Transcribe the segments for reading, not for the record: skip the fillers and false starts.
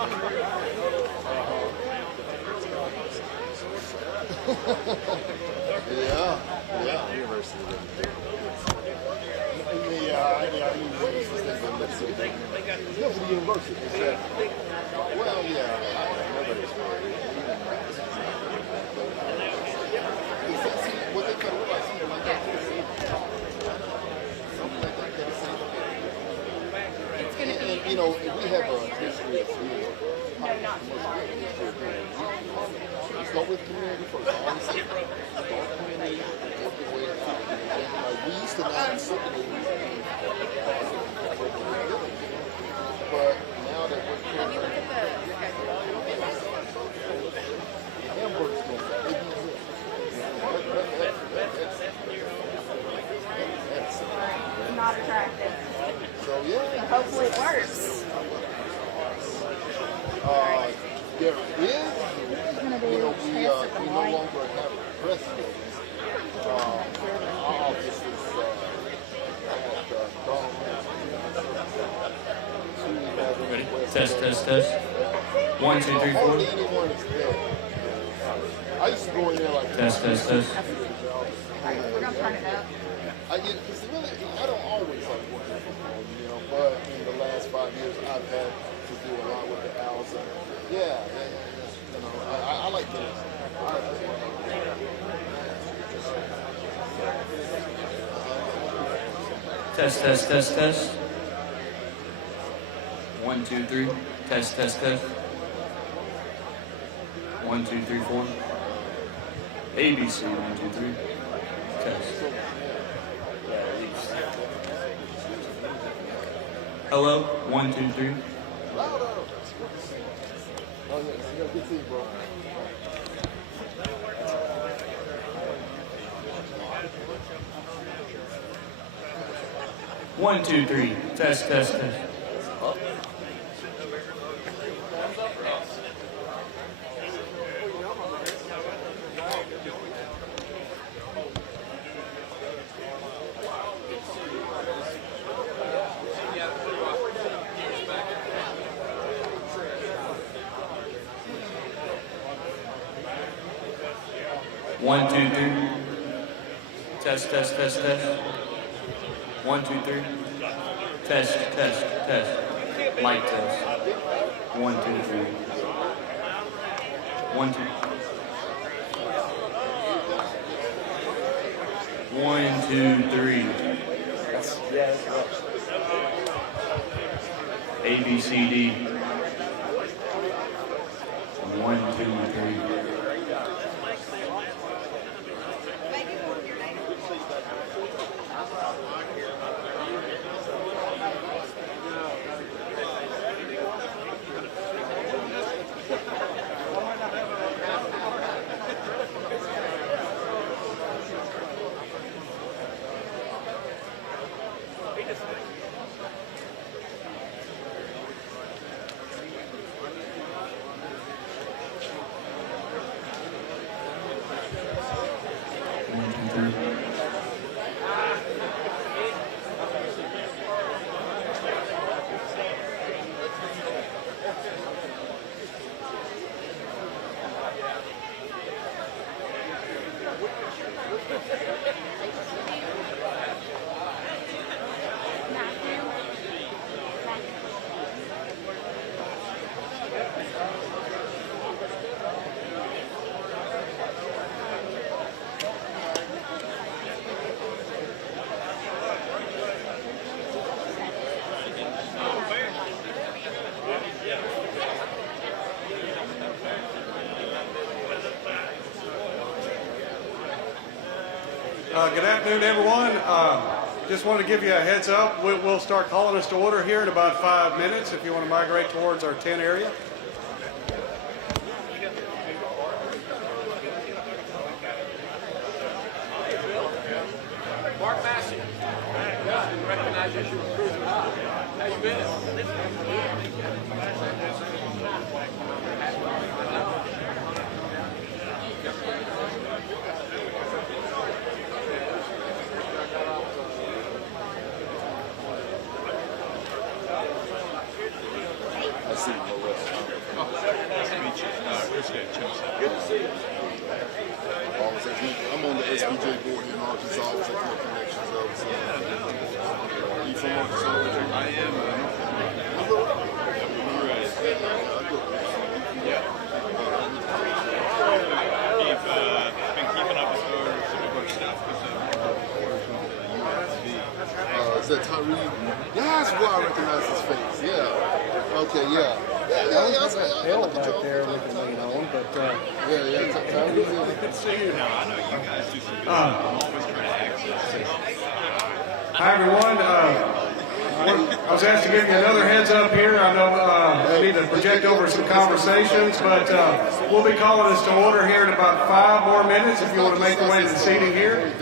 Yeah, yeah. University. Yeah, I mean, it's good for the university. Well, yeah, nobody's really. What they kind of realize, something like that, It's going to be. you know, we have a history of fear. No, not too far. Start with community first. Always say, start community, work your way out. We used to not circulate, but now that we're Let me look at the schedule. Hamburg's going Right. Not attractive. so yeah. Hopefully it works. There is, you know, we no longer have a president. Our office is Ready? Test, test, test. 1, 2, 3, 4. Hardly anyone is there. I used to go in there like Test, test, test. Alright, we're going to turn it up. Because really, I don't always like working from home, you know, but in the last 5 years, I've had to do a lot with the house. And yeah, you know, I like this. Test, test, test, test. 1, 2, 3. Test, test, test. 1, 2, 3, 4. ABC, 1, 2, 3. Test. Hello, 1, 2, 3. Oh, yeah, you got a good team, bro. One, two, three. Test, test, test. One, two, three. Test, test, test, test. 1, 2, 3. Test, test, test. Mic test. 1, 2, 3. 1, 2. 1, 2, 3. A, B, C, D. 1, 2, 3. Good afternoon, everyone. Just wanted to give you a heads up. We'll start calling us to order here in about 5 minutes if you want to migrate towards our tent area. Mark Massey. Yeah, recognize you as your cruising high. How you been? I see you. Nice to meet you. Chris Chimson. Good to see you. I'm on the SBJ board in Arkansas. I was taking my connections up. So. Are you from Arkansas? I am. Been keeping up with some of our stuff because is that Tyree? Yeah, that's why I recognize his face. Yeah. Okay, yeah. that hill back there we can lean on, but Tyree. Good to see you. I know you guys do some good stuff. I'm always trying to access. Hi, everyone. I was asked to give you another heads up here. I know I need to project over some conversations, but we'll be calling this to order here in about 5 more minutes if you want to make your way to the seating here.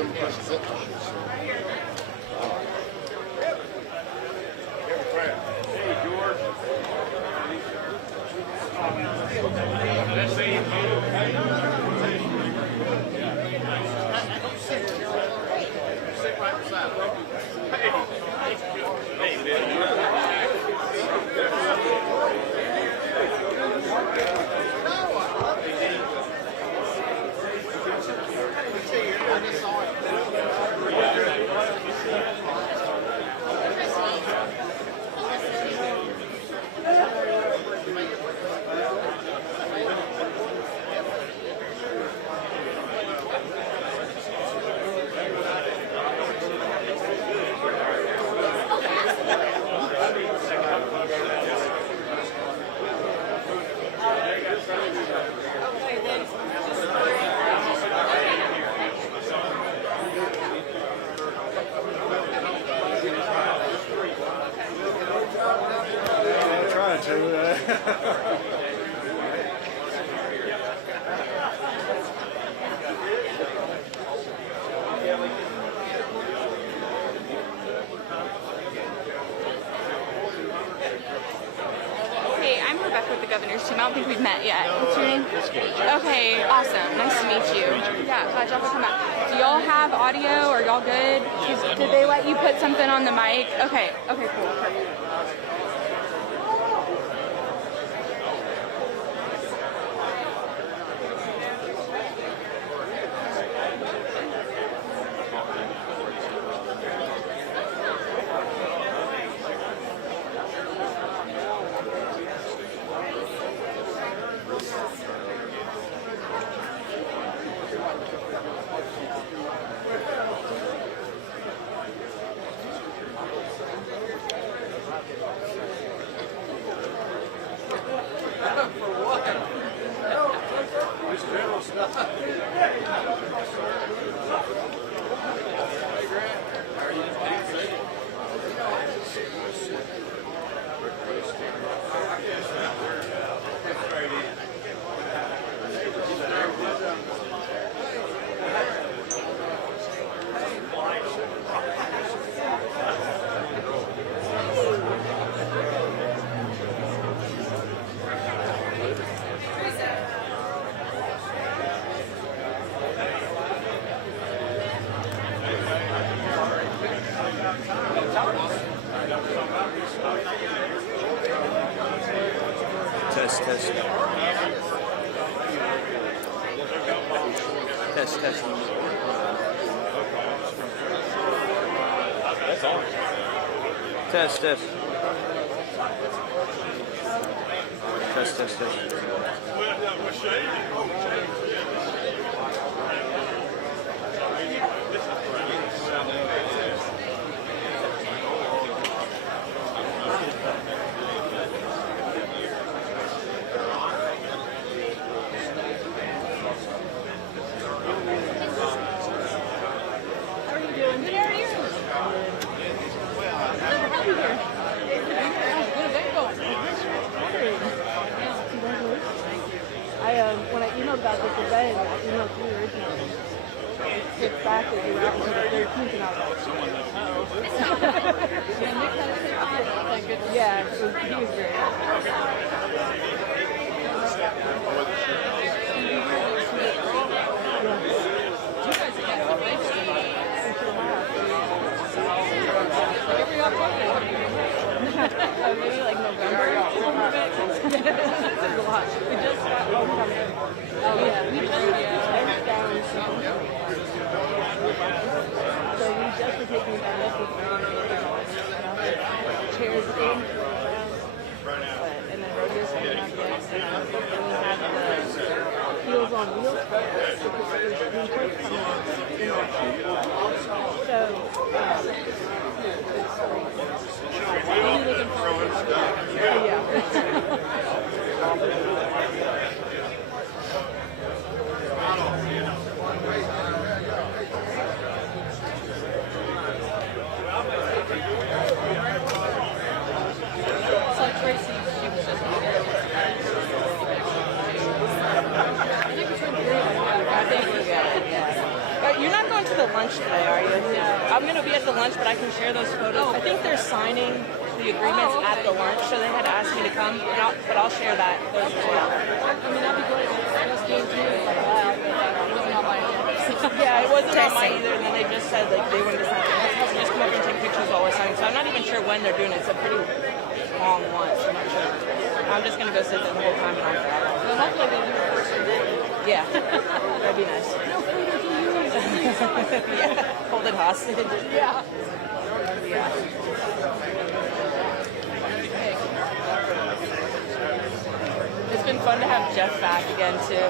I don't think we've met yet. What's your name? Okay, awesome. Nice to meet you. Yeah, glad y'all could come out. Do y'all have audio? Are y'all good? Did they let you put something on the mic? Okay, cool, perfect. Test. When I emailed about this event, I emailed you originally. It's back that you were out until the 13th, and I was like, yeah, he was great. Maybe like November. a lot. We just got homecoming. Oh yeah, we just got down. So we just were taking down this with chairs in. And then rodeos coming up next. And then we have the Heels on Wheels because there's green points coming in our street. So, really looking forward to it. Yeah. So Tracy, she was just here. I think we're good, yeah. But you're not going to the lunch today, are you? No. I'm going to be at the lunch, but I can share those photos. I think they're signing the agreements at the lunch, so they had asked me to come, but I'll share that. Those as well. I mean, that'd be great. This game too is like that, but it wasn't on my end. Yeah, it wasn't on mine either, and then they just said like they wanted to sign it. Just come over and take pictures while we're signing. So I'm not even sure when they're doing it. It's a pretty long one, so I'm not sure. I'm just going to go sit there the whole time and I'll grab it. So hopefully they do it first day. Yeah, that'd be nice. No food until you leave. Yeah, hold it hostage. Yeah. Yeah. It's been fun to have Jeff back again too.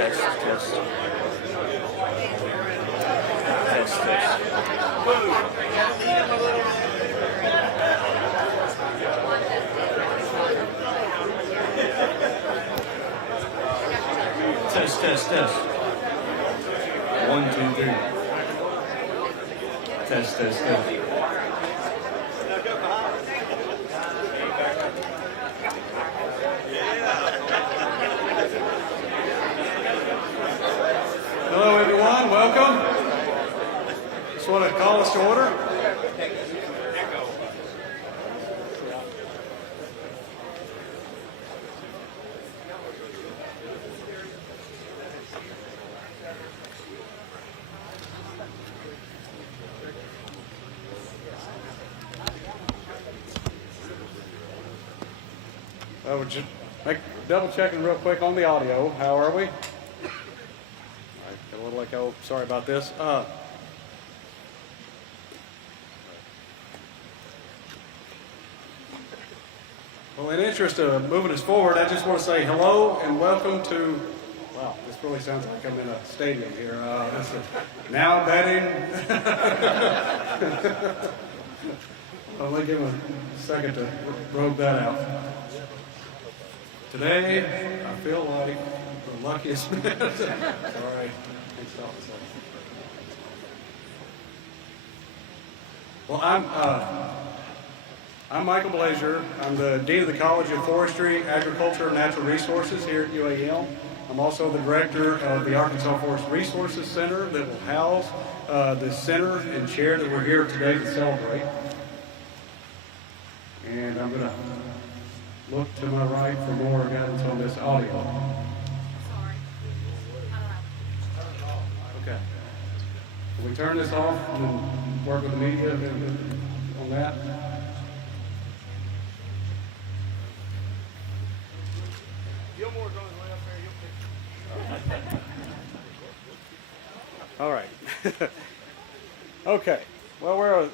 Test, test. Test, test. Test, test, test. 1, 2, 3. Test, test, test. Hello, everyone. Welcome. Just want to call us to order. We're just double checking real quick on the audio. How are we? A little echo. Sorry about this. Well, in interest of moving us forward, I just want to say hello and welcome to. Wow, this really sounds like I'm in a stadium here. Now betting. I'll let give him a second to robe that out. Today, I feel like the luckiest man. Sorry. Well, I'm Michael Blazier. I'm the Dean of the College of Forestry, Agriculture, and Natural Resources here at UAM. I'm also the Director of the Arkansas Forest Resources Center that will house the center and chair that we're here today to celebrate. And I'm going to look to my right for more guidance on this audio. Okay. Will we turn this off and work with the media on that? All right. Okay. Well, we're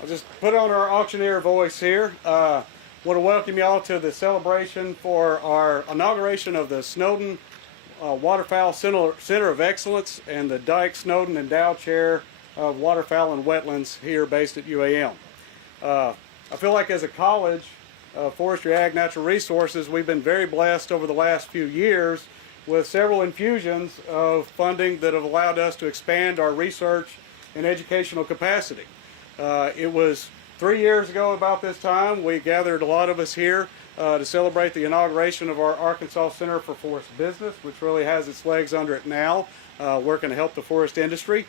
I'll just put on our auctioneer voice here. Want to welcome y'all to the celebration for our inauguration of the Snowden Waterfowl Center of Excellence and the Dyke, Snowden, and Dow Chair of Waterfowl and Wetlands here based at UAM. I feel like as a college, Forestry, Ag, Natural Resources, we've been very blessed over the last few years with several infusions of funding that have allowed us to expand our research and educational capacity. It was 3 years ago about this time we gathered a lot of us here to celebrate the inauguration of our Arkansas Center for Forest Business, which really has its legs under it now, working to help the forest industry.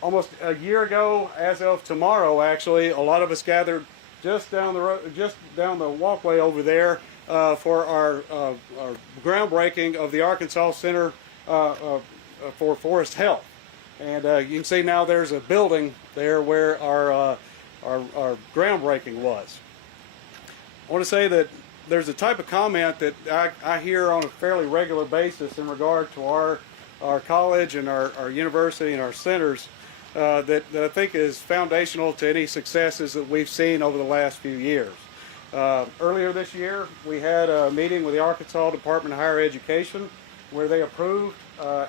Almost a year ago, as of tomorrow actually, a lot of us gathered just down the road, just down the walkway over there for our groundbreaking of the Arkansas Center for Forest Health. And you can see now there's a building there where our groundbreaking was. I want to say that there's a type of comment that I hear on a fairly regular basis in regard to our college and our university and our centers that I think is foundational to any successes that we've seen over the last few years. Earlier this year, we had a meeting with the Arkansas Department of Higher Education where they approved a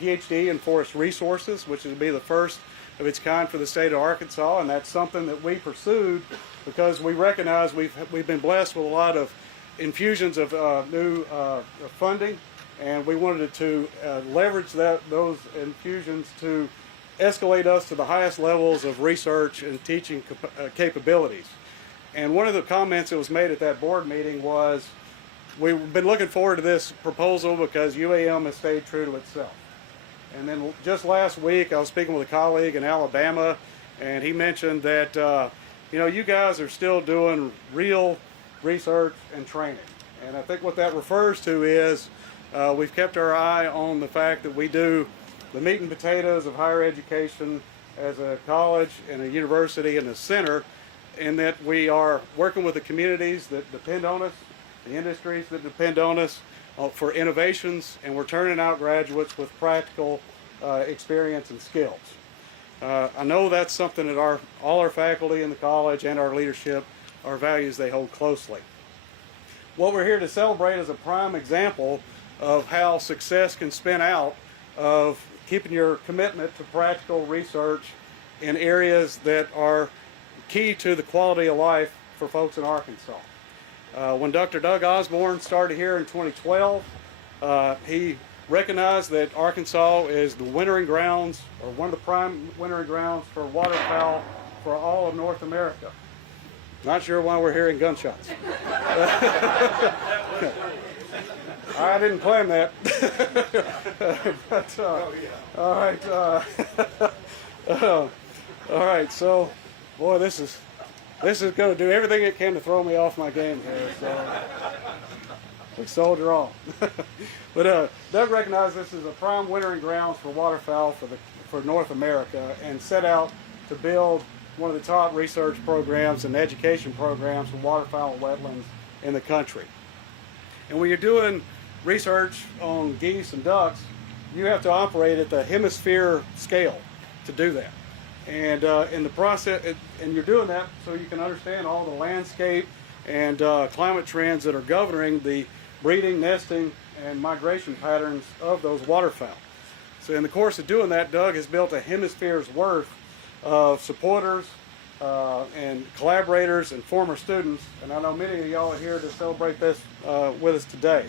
PhD in forest resources, which would be the first of its kind for the state of Arkansas, and that's something that we pursued because we recognize we've been blessed with a lot of infusions of new funding, and we wanted to leverage those infusions to escalate us to the highest levels of research and teaching capabilities. And one of the comments that was made at that board meeting was, we've been looking forward to this proposal because UAM has stayed true to itself. And then just last week, I was speaking with a colleague in Alabama, and he mentioned that, you guys are still doing real research and training. And I think what that refers to is we've kept our eye on the fact that we do the meat and potatoes of higher education as a college and a university and a center, in that we are working with the communities that depend on us, the industries that depend on us for innovations, and we're turning out graduates with practical experience and skills. I know that's something that all our faculty in the college and our leadership are values they hold closely. What we're here to celebrate is a prime example of how success can spin out of keeping your commitment to practical research in areas that are key to the quality of life for folks in Arkansas. When Dr. Doug Osborne started here in 2012, he recognized that Arkansas is the wintering grounds, or one of the prime wintering grounds for waterfowl for all of North America. Not sure why we're hearing gunshots. I didn't plan that. But, all right. All right. So, boy, this is going to do everything it can to throw me off my game here. So, we soldier on. But Doug recognized this as a prime wintering grounds for waterfowl for North America, and set out to build one of the top research programs and education programs for waterfowl and wetlands in the country. And when you're doing research on geese and ducks, you have to operate at the hemisphere scale to do that. And in the process, and you're doing that so you can understand all the landscape and climate trends that are governing the breeding, nesting, and migration patterns of those waterfowl. So in the course of doing that, Doug has built a hemisphere's worth of supporters and collaborators and former students, and I know many of y'all are here to celebrate this with us today.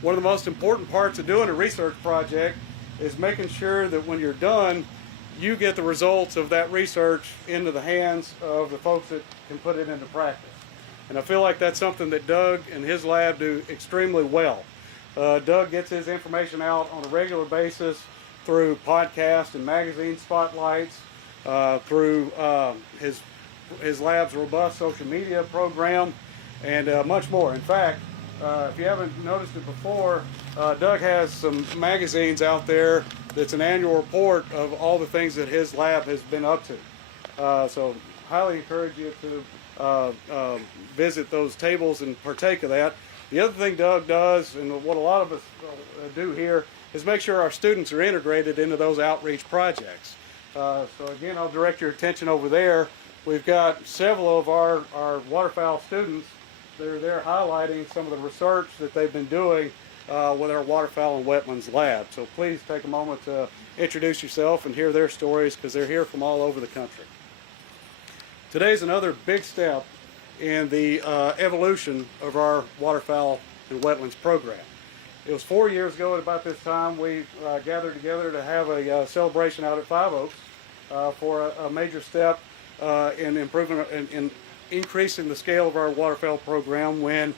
One of the most important parts of doing a research project is making sure that when you're done, you get the results of that research into the hands of the folks that can put it into practice. And I feel like that's something that Doug and his lab do extremely well. Doug gets his information out on a regular basis through podcast and magazine spotlights, through his lab's robust social media program, and much more. In fact, if you haven't noticed it before, Doug has some magazines out there that's an annual report of all the things that his lab has been up to. So highly encourage you to visit those tables and partake of that. The other thing Doug does, and what a lot of us do here, is make sure our students are integrated into those outreach projects. So again, I'll direct your attention over there. We've got several of our waterfowl students that are there highlighting some of the research that they've been doing with our waterfowl and wetlands lab. So please take a moment to introduce yourself and hear their stories, because they're here from all over the country. Today's another big step in the evolution of our waterfowl and wetlands program. It was 4 years ago at about this time we gathered together to have a celebration out at Five Oaks for a major step in improvement in increasing the scale of our waterfowl program, when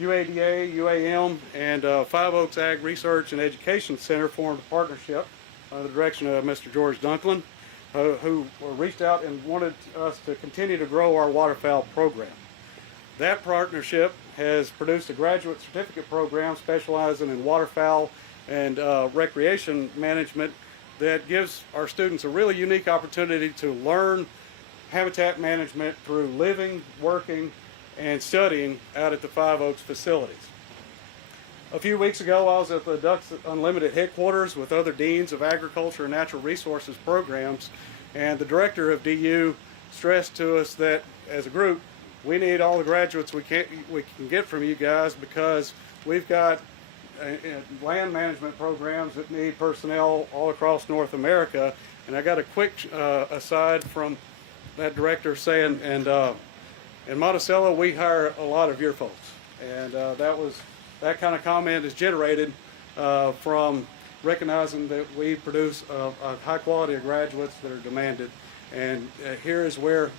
UADA, UAM, and Five Oaks Ag Research and Education Center formed a partnership under the direction of Mr. George Dunklin, who reached out and wanted us to continue to grow our waterfowl program. That partnership has produced a graduate certificate program specializing in waterfowl and recreation management that gives our students a really unique opportunity to learn habitat management through living, working, and studying out at the Five Oaks facilities. A few weeks ago, I was at the Ducks Unlimited headquarters with other deans of agriculture and natural resources programs, and the director of DU stressed to us that as a group, we need all the graduates we can get from you guys, because we've got land management programs that need personnel all across North America. And I got a quick aside from that director saying, and in Monticello we hire a lot of your folks, and that kind of comment is generated from recognizing that we produce a high quality of graduates that are demanded. And here is where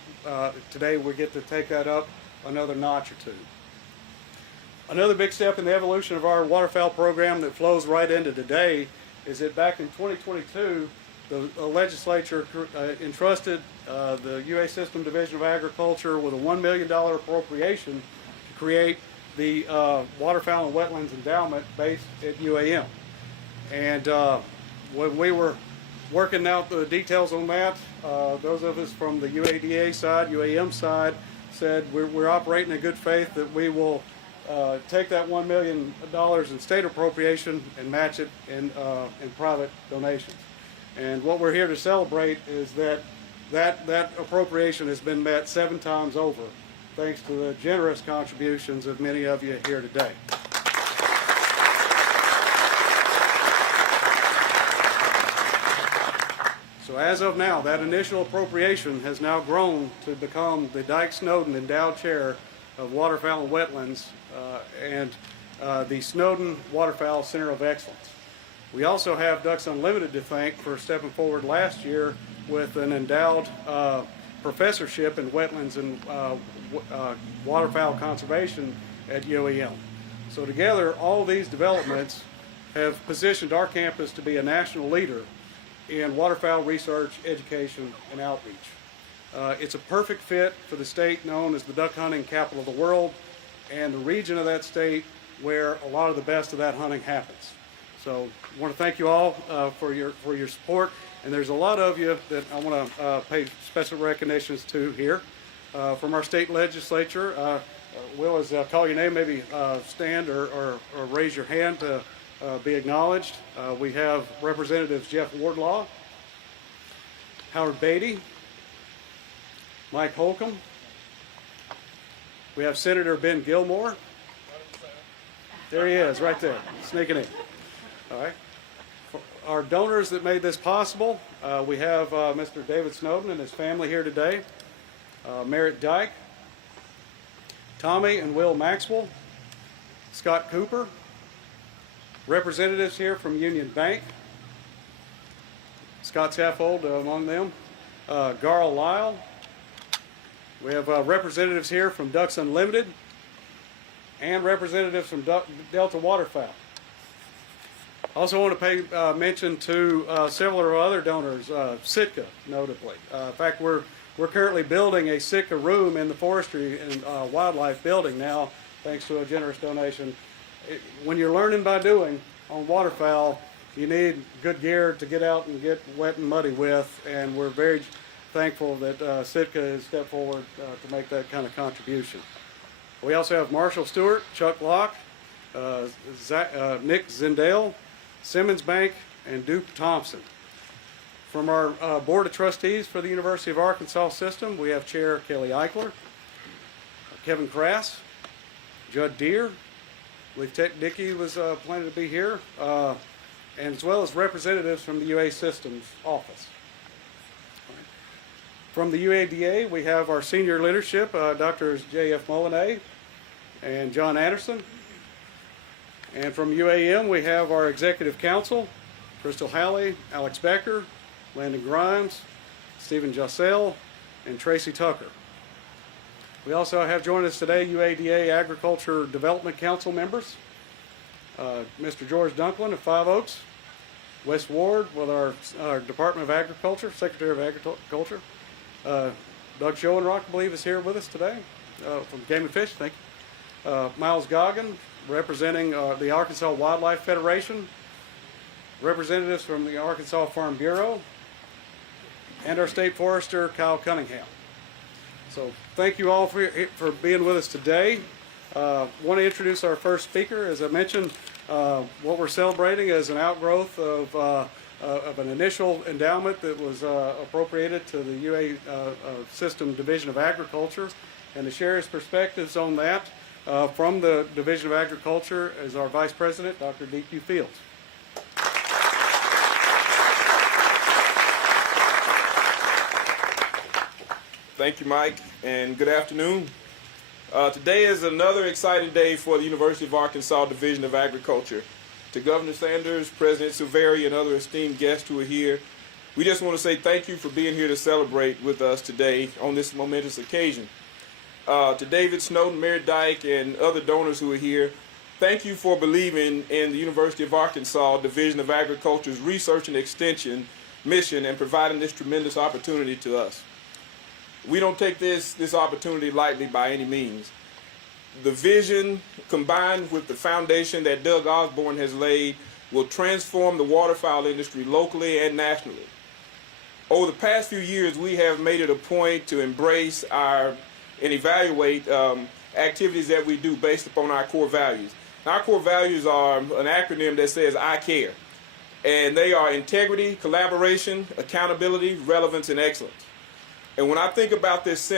today we get to take that up another notch or two. Another big step in the evolution of our waterfowl program that flows right into today is that back in 2022, the legislature entrusted the UA System Division of Agriculture with a $1 million appropriation to create the Waterfowl and Wetlands Endowment based at UAM. And when we were working out the details on that, those of us from the UADA side, UAM side, said we're operating in good faith that we will take that $1 million in state appropriation and match it in private donations. And what we're here to celebrate is that appropriation has been met 7 times over, thanks to the generous contributions of many of you here today. So as of now, that initial appropriation has now grown to become the Snowden Endowed Chair of Waterfowl and Wetlands and the Snowden Waterfowl Center of Excellence. We also have Ducks Unlimited to thank for stepping forward last year with an endowed professorship in wetlands and waterfowl conservation at UAM. So together, all these developments have positioned our campus to be a national leader in waterfowl research, education, and outreach. It's a perfect fit for the state known as the duck hunting capital of the world, and the region of that state where a lot of the best of that hunting happens. So I want to thank you all for your support, and there's a lot of you that I want to pay special recognitions to here. From our state legislature, Will, as I call your name, maybe stand or raise your hand to be acknowledged. We have Representatives Jeff Wardlaw, Howard Beatty, Mike Holcomb. We have Senator Ben Gilmore. There he is, right there, sneaking in. All right. For our donors that made this possible, we have Mr. David Snowden and his family here today, Merritt Dyke, Tommy and Will Maxwell, Scott Cooper, representatives here from Union Bank, Scott Saffold among them, Garl Lyle. We have representatives here from Ducks Unlimited and representatives from Delta Waterfowl. I also want to pay mention to several other donors, Sitka notably. In fact, we're currently building a Sitka room in the forestry and wildlife building now, thanks to a generous donation. When you're learning by doing on waterfowl, you need good gear to get out and get wet and muddy with, and we're very thankful that Sitka has stepped forward to make that kind of contribution. We also have Marshall Stewart, Chuck Locke, Nick Zindale, Simmons Bank, and Duke Thompson. From our Board of Trustees for the University of Arkansas system, we have Chair Kelly Eichler, Kevin Crass, Judd Deere, I believe Tech Dickey was planning to be here, and as well as representatives from the UA Systems office. From the UADA, we have our senior leadership, Drs. J.F. Molinay and John Anderson. And from UAM, we have our executive council, Crystal Halley, Alex Becker, Landon Grimes, Stephen Jossell, and Tracy Tucker. We also have joined us today UADA Agriculture Development Council members, Mr. George Dunklin of Five Oaks, Wes Ward with our Department of Agriculture, Secretary of Agriculture, Doug Schoenrock, I believe, is here with us today from Game and Fish, thank you. Miles Goggin, representing the Arkansas Wildlife Federation, representatives from the Arkansas Farm Bureau, and our State Forester, Kyle Cunningham. So thank you all for being with us today. Want to introduce our first speaker. As I mentioned, what we're celebrating is an outgrowth of an initial endowment that was appropriated to the UA System Division of Agriculture. And to share his perspectives on that from the Division of Agriculture is our Vice President, Dr. D.Q. Fields. Thank you, Mike, and good afternoon. Today is another exciting day for the University of Arkansas Division of Agriculture. To Governor Sanders, President Silveri, and other esteemed guests who are here, we just want to say thank you for being here to celebrate with us today on this momentous occasion. To David Snowden, Mary Dyke, and other donors who are here, thank you for believing in the University of Arkansas Division of Agriculture's research and extension mission and providing this tremendous opportunity to us. We don't take this opportunity lightly by any means. The vision combined with the foundation that Doug Osborne has laid will transform the waterfowl industry locally and nationally. Over the past few years, we have made it a point to embrace and evaluate activities that we do based upon our core values. Our core values are an acronym that says I care, and they are integrity, collaboration, accountability, relevance, and excellence. And when I think about this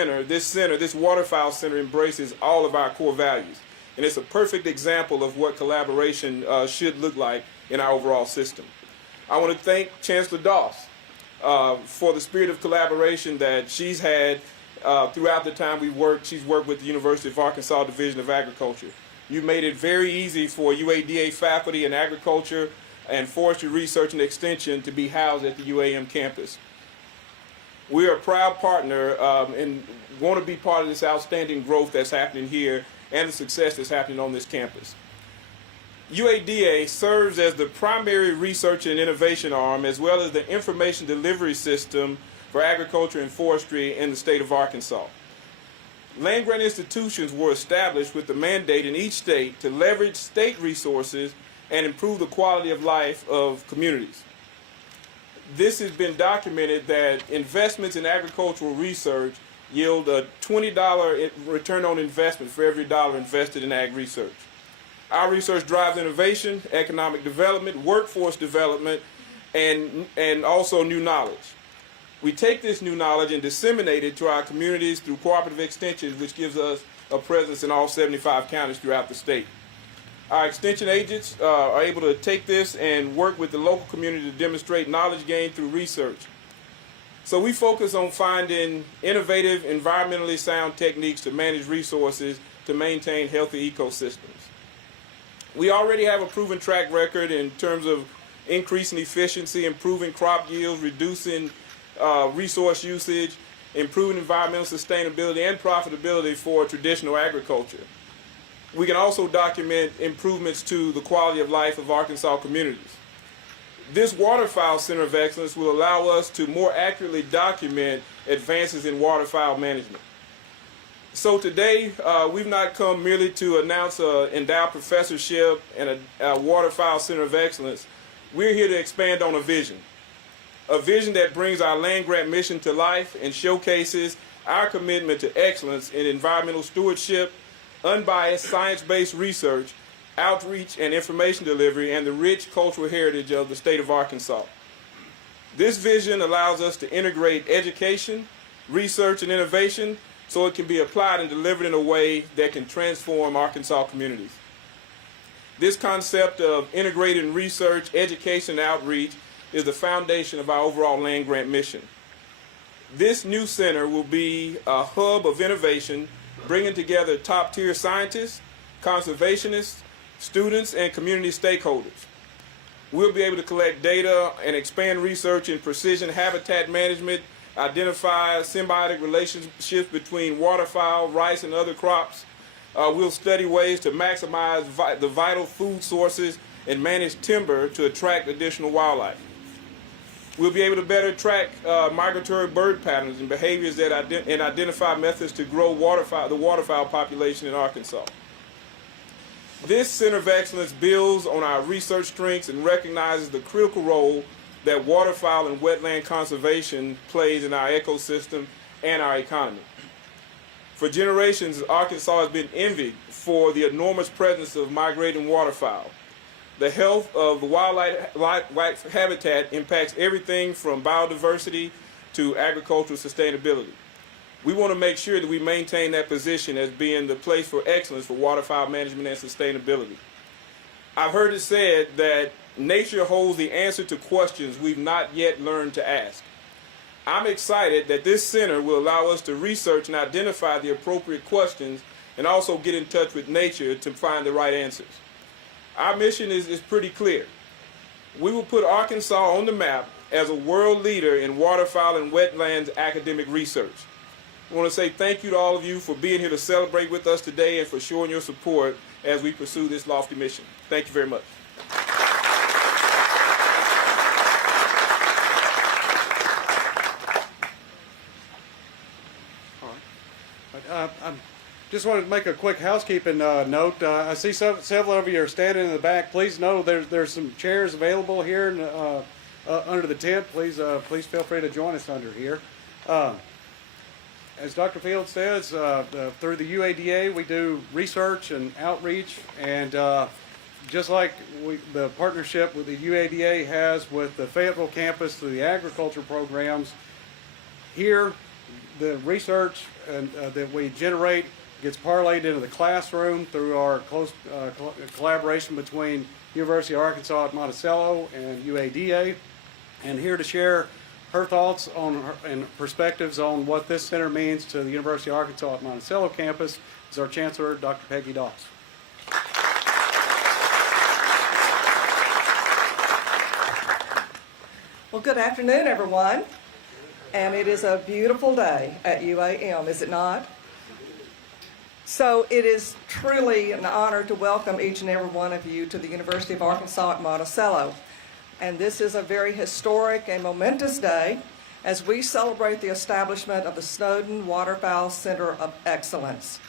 waterfowl center embraces all of our core values. And it's a perfect example of what collaboration should look like in our overall system. I want to thank Chancellor Doss for the spirit of collaboration that she's had throughout the time she's worked with the University of Arkansas Division of Agriculture. You've made it very easy for UADA faculty in agriculture and forestry research and extension to be housed at the UAM campus. We are a proud partner and want to be part of this outstanding growth that's happening here and the success that's happening on this campus. UADA serves as the primary research and innovation arm as well as the information delivery system for agriculture and forestry in the state of Arkansas. Land-grant institutions were established with the mandate in each state to leverage state resources and improve the quality of life of communities. This has been documented that investments in agricultural research yield a $20 return on investment for every dollar invested in ag research. Our research drives innovation, economic development, workforce development, and also new knowledge. We take this new knowledge and disseminate it to our communities through cooperative extensions, which gives us a presence in all 75 counties throughout the state. Our extension agents are able to take this and work with the local community to demonstrate knowledge gained through research. So we focus on finding innovative, environmentally sound techniques to manage resources to maintain healthy ecosystems. We already have a proven track record in terms of increasing efficiency, improving crop yields, reducing resource usage, improving environmental sustainability and profitability for traditional agriculture. We can also document improvements to the quality of life of Arkansas communities. This Waterfowl Center of Excellence will allow us to more accurately document advances in waterfowl management. So today, we've not come merely to announce an endowed professorship and a Waterfowl Center of Excellence. We're here to expand on a vision that brings our land-grant mission to life and showcases our commitment to excellence in environmental stewardship, unbiased science-based research, outreach and information delivery, and the rich cultural heritage of the state of Arkansas. This vision allows us to integrate education, research, and innovation so it can be applied and delivered in a way that can transform Arkansas communities. This concept of integrated research, education, and outreach is the foundation of our overall land grant mission. This new center will be a hub of innovation, bringing together top-tier scientists, conservationists, students, and community stakeholders. We'll be able to collect data and expand research in precision habitat management, identify symbiotic relationships between waterfowl, rice, and other crops. We'll study ways to maximize the vital food sources and manage timber to attract additional wildlife. We'll be able to better track migratory bird patterns and behaviors that and identify methods to grow the waterfowl population in Arkansas. This Center of Excellence builds on our research strengths and recognizes the critical role that waterfowl and wetland conservation plays in our ecosystem and our economy. For generations, Arkansas has been envied for the enormous presence of migrating waterfowl. The health of the wildlife habitat impacts everything from biodiversity to agricultural sustainability. We want to make sure that we maintain that position as being the place for excellence for waterfowl management and sustainability. I've heard it said that nature holds the answer to questions we've not yet learned to ask. I'm excited that this center will allow us to research and identify the appropriate questions and also get in touch with nature to find the right answers. Our mission is pretty clear. We will put Arkansas on the map as a world leader in waterfowl and wetlands academic research. I want to say thank you to all of you for being here to celebrate with us today and for showing your support as we pursue this lofty mission. Thank you very much. I just wanted to make a quick housekeeping note. I see several of you are standing in the back. Please know there's some chairs available here under the tent. Please feel free to join us under here. As Dr. Field says, through the UADA we do research and outreach, and just like the partnership with the UADA has with the Fayetteville campus through the agriculture programs, here the research that we generate gets parlayed into the classroom through our close collaboration between University of Arkansas-Monticello and UADA. And here to share her thoughts on and perspectives on what this center means to the University of Arkansas-Monticello campus is our Chancellor, Dr. Peggy Dawes. Well, good afternoon, everyone. And it is a beautiful day at UAM, is it not? So it is truly an honor to welcome each and every one of you to the University of Arkansas at Monticello. And this is a very historic and momentous day as we celebrate the establishment of the Snowden Waterfowl Center of Excellence.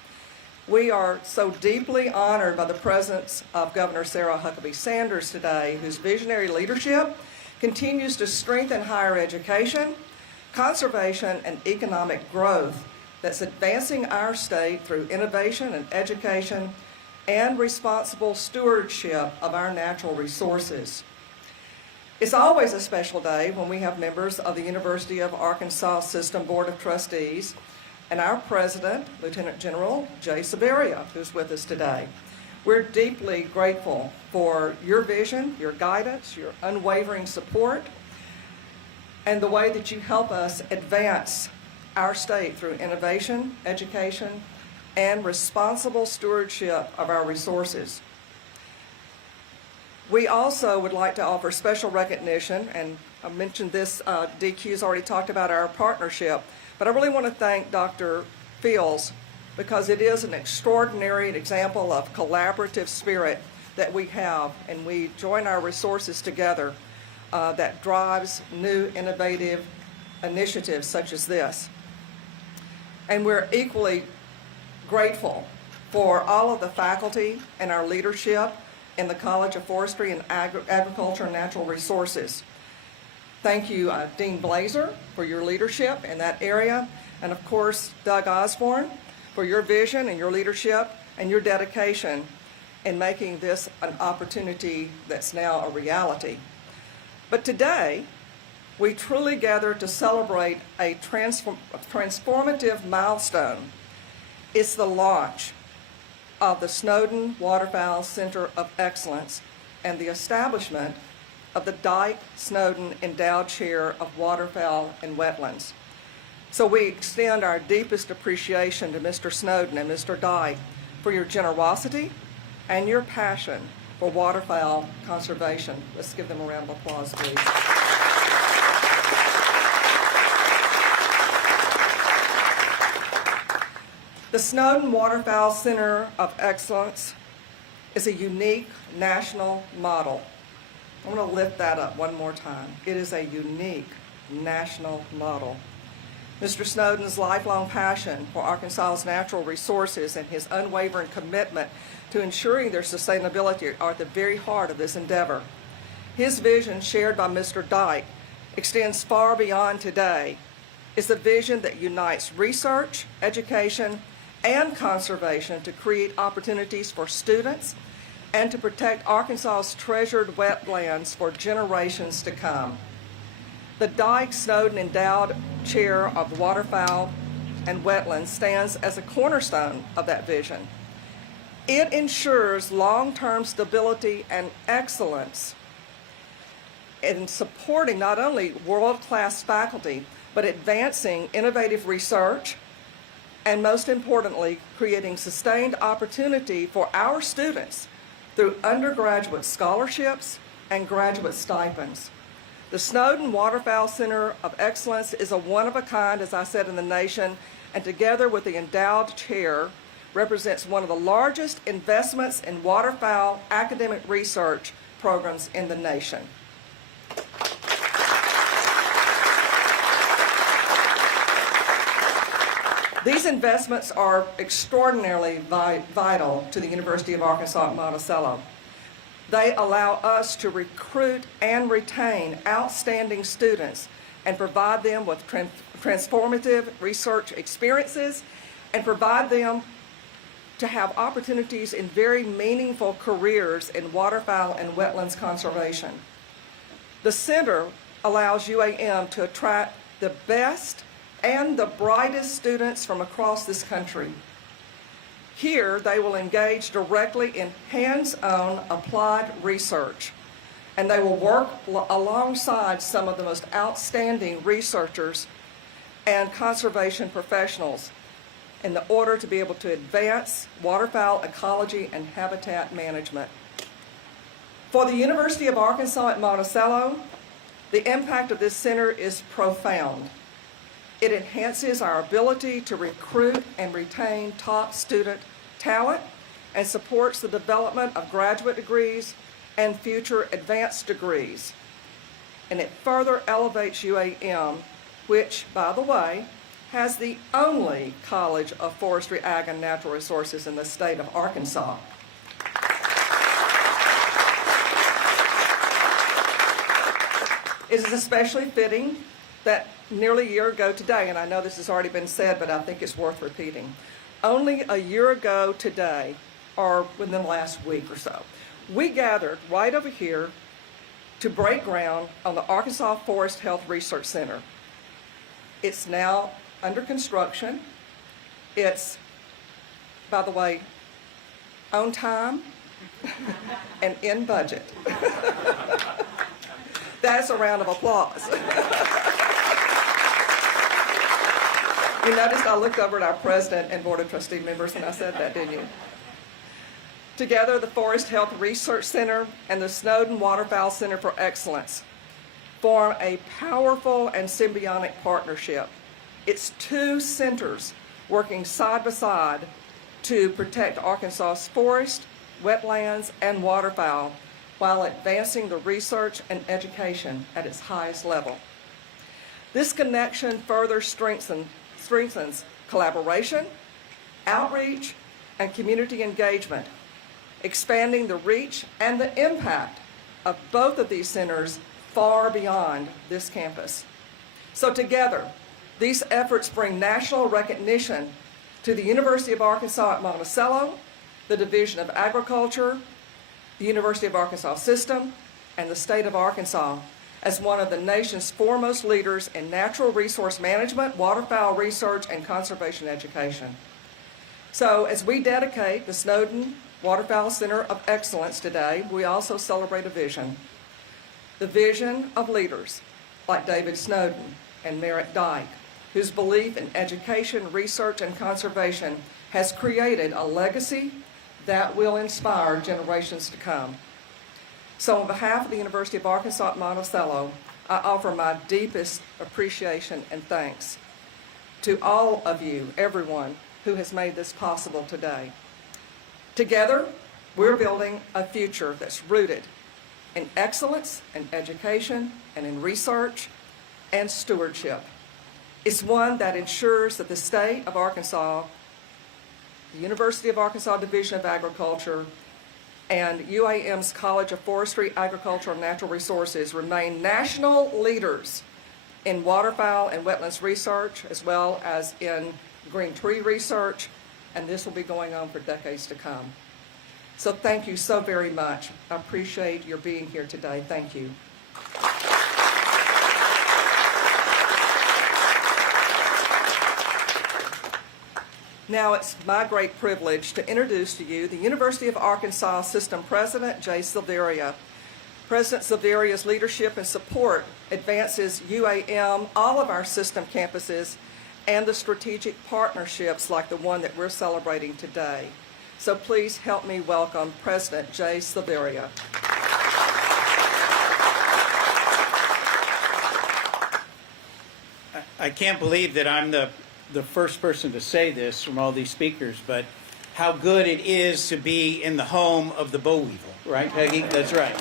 We are so deeply honored by the presence of Governor Sarah Huckabee Sanders today, whose visionary leadership continues to strengthen higher education, conservation, and economic growth that's advancing our state through innovation and education and responsible stewardship of our natural resources. It's always a special day when we have members of the University of Arkansas System Board of Trustees and our president, Lieutenant General Jay Severia, who's with us today. We're deeply grateful for your vision, your guidance, your unwavering support, and the way that you help us advance our state through innovation, education, and responsible stewardship of our resources. We also would like to offer special recognition, and I mentioned this, DQ's already talked about our partnership, but I really want to thank Dr. Fields because it is an extraordinary example of collaborative spirit that we have, and we join our resources together that drives new innovative initiatives such as this. And we're equally grateful for all of the faculty and our leadership in the College of Forestry and Agriculture and Natural Resources. Thank you, Dean Blazer, for your leadership in that area, and of course, Doug Osborne, for your vision and your leadership and your dedication in making this an opportunity that's now a reality. But today, we truly gather to celebrate a transformative milestone. It's the launch of the Snowden Waterfowl Center of Excellence and the establishment of the Dyke Snowden Endowed Chair of Waterfowl and Wetlands. So we extend our deepest appreciation to Mr. Snowden and Mr. Dyke for your generosity and your passion for waterfowl conservation. Let's give them a round of applause, please. The Snowden Waterfowl Center of Excellence is a unique national model. I'm going to lift that up one more time. It is a unique national model. Mr. Snowden's lifelong passion for Arkansas's natural resources and his unwavering commitment to ensuring their sustainability are at the very heart of this endeavor. His vision, shared by Mr. Dyke, extends far beyond today. It's a vision that unites research, education, and conservation to create opportunities for students and to protect Arkansas's treasured wetlands for generations to come. The Dyke Snowden Endowed Chair of Waterfowl and Wetlands stands as a cornerstone of that vision. It ensures long-term stability and excellence in supporting not only world-class faculty, but advancing innovative research, and most importantly, creating sustained opportunity for our students through undergraduate scholarships and graduate stipends. The Snowden Waterfowl Center of Excellence is a one-of-a-kind, as I said, in the nation, and together with the endowed chair, represents one of the largest investments in waterfowl academic research programs in the nation. These investments are extraordinarily vital to the University of Arkansas-Monticello. They allow us to recruit and retain outstanding students and provide them with transformative research experiences and provide them to have opportunities in very meaningful careers in waterfowl and wetlands conservation. The center allows UAM to attract the best and the brightest students from across this country. Here, they will engage directly in hands-on applied research, and they will work alongside some of the most outstanding researchers and conservation professionals in order to be able to advance waterfowl ecology and habitat management. For the University of Arkansas at Monticello, the impact of this center is profound. It enhances our ability to recruit and retain top student talent and supports the development of graduate degrees and future advanced degrees. And it further elevates UAM, which, by the way, has the only College of Forestry, Ag, and Natural Resources in the state of Arkansas. It is especially fitting that nearly a year ago today, and I know this has already been said, but I think it's worth repeating, only a year ago today, or within the last week or so, we gathered right over here to break ground on the Arkansas Forest Health Research Center. It's now under construction. It's, by the way, on time and in budget. That's a round of applause. You noticed I looked over at our president and board of trustee members and I said that, didn't you? Together, the Forest Health Research Center and the Snowden Waterfowl Center for Excellence form a powerful and symbiotic partnership. It's two centers working side by side to protect Arkansas's forest, wetlands, and waterfowl while advancing the research and education at its highest level. This connection further strengthens collaboration, outreach, and community engagement, expanding the reach and the impact of both of these centers far beyond this campus. So together, these efforts bring national recognition to the University of Arkansas at Monticello, the Division of Agriculture, the University of Arkansas System, and the state of Arkansas as one of the nation's foremost leaders in natural resource management, waterfowl research, and conservation education. So as we dedicate the Snowden Waterfowl Center of Excellence today, we also celebrate a vision. The vision of leaders like David Snowden and Merritt Dyke, whose belief in education, research, and conservation has created a legacy that will inspire generations to come. So on behalf of the University of Arkansas-Monticello, I offer my deepest appreciation and thanks to all of you, everyone who has made this possible today. Together, we're building a future that's rooted in excellence, in education, and in research and stewardship. It's one that ensures that the state of Arkansas, the University of Arkansas Division of Agriculture, and UAM's College of Forestry, Agriculture, and Natural Resources remain national leaders in waterfowl and wetlands research, as well as in green tree research, and this will be going on for decades to come. So thank you so very much. I appreciate your being here today. Thank you. Now it's my great privilege to introduce to you the University of Arkansas System President, Jay Silveria. President Silveria's leadership and support advances UAM, all of our system campuses, and the strategic partnerships like the one that we're celebrating today. So please help me welcome President Jay Silveria. I can't believe that I'm the first person to say this from all these speakers, but how good it is to be in the home of the boll weevil, right, Peggy? That's right.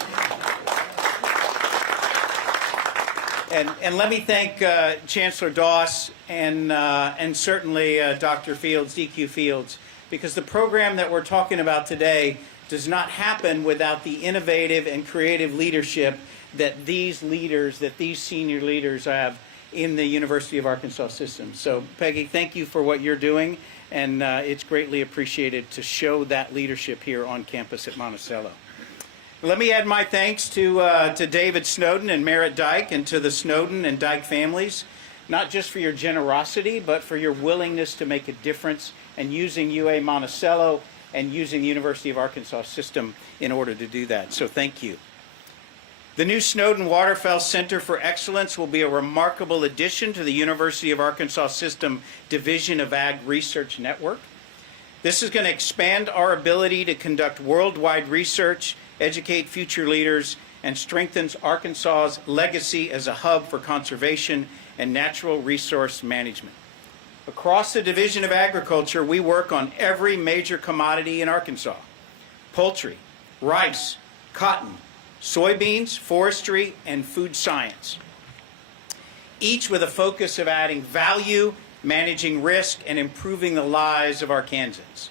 And let me thank Chancellor Doss and certainly Dr. Fields, DQ Fields, because the program that we're talking about today does not happen without the innovative and creative leadership that these leaders, that these senior leaders have in the University of Arkansas system. So Peggy, thank you for what you're doing, and it's greatly appreciated to show that leadership here on campus at Monticello. Let me add my thanks to David Snowden and Merritt Dyke, and to the Snowden and Dyke families, not just for your generosity, but for your willingness to make a difference and using UA Monticello and using the University of Arkansas system in order to do that. So thank you. The new Snowden Waterfowl Center for Excellence will be a remarkable addition to the University of Arkansas System Division of Ag Research Network. This is going to expand our ability to conduct worldwide research, educate future leaders, and strengthens Arkansas's legacy as a hub for conservation and natural resource management. Across the Division of Agriculture, we work on every major commodity in Arkansas: poultry, rice, cotton, soybeans, forestry, and food science, each with a focus of adding value, managing risk, and improving the lives of Arkansans.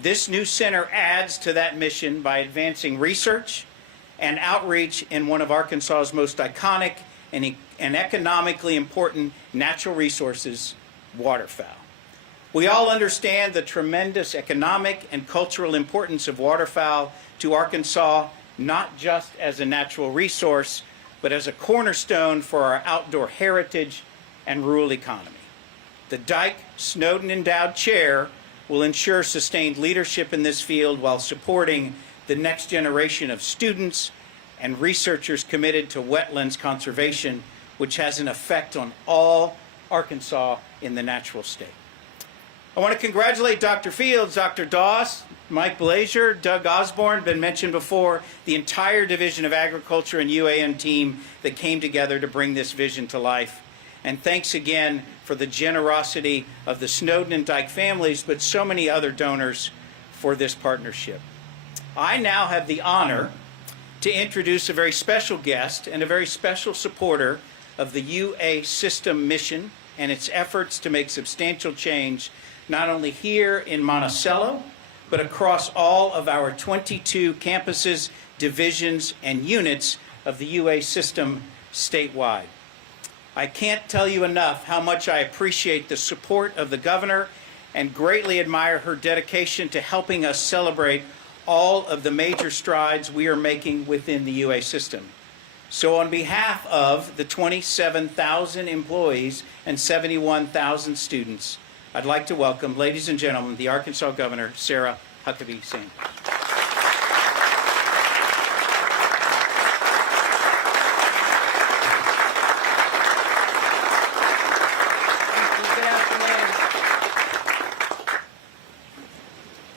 This new center adds to that mission by advancing research and outreach in one of Arkansas's most iconic and economically important natural resources, waterfowl. We all understand the tremendous economic and cultural importance of waterfowl to Arkansas, not just as a natural resource, but as a cornerstone for our outdoor heritage and rural economy. The Dyke Snowden Endowed Chair will ensure sustained leadership in this field while supporting the next generation of students and researchers committed to wetlands conservation, which has an effect on all Arkansas in the natural state. I want to congratulate Dr. Fields, Dr. Doss, Mike Blazier, Doug Osborne, been mentioned before, the entire Division of Agriculture and UAM team that came together to bring this vision to life. And thanks again for the generosity of the Snowden and Dyke families, but so many other donors for this partnership. I now have the honor to introduce a very special guest and a very special supporter of the UA system mission and its efforts to make substantial change, not only here in Monticello, but across all of our 22 campuses, divisions, and units of the UA system statewide. I can't tell you enough how much I appreciate the support of the governor and greatly admire her dedication to helping us celebrate all of the major strides we are making within the UA system. So on behalf of the 27,000 employees and 71,000 students, I'd like to welcome, ladies and gentlemen, the Arkansas Governor, Sarah Huckabee Sanders.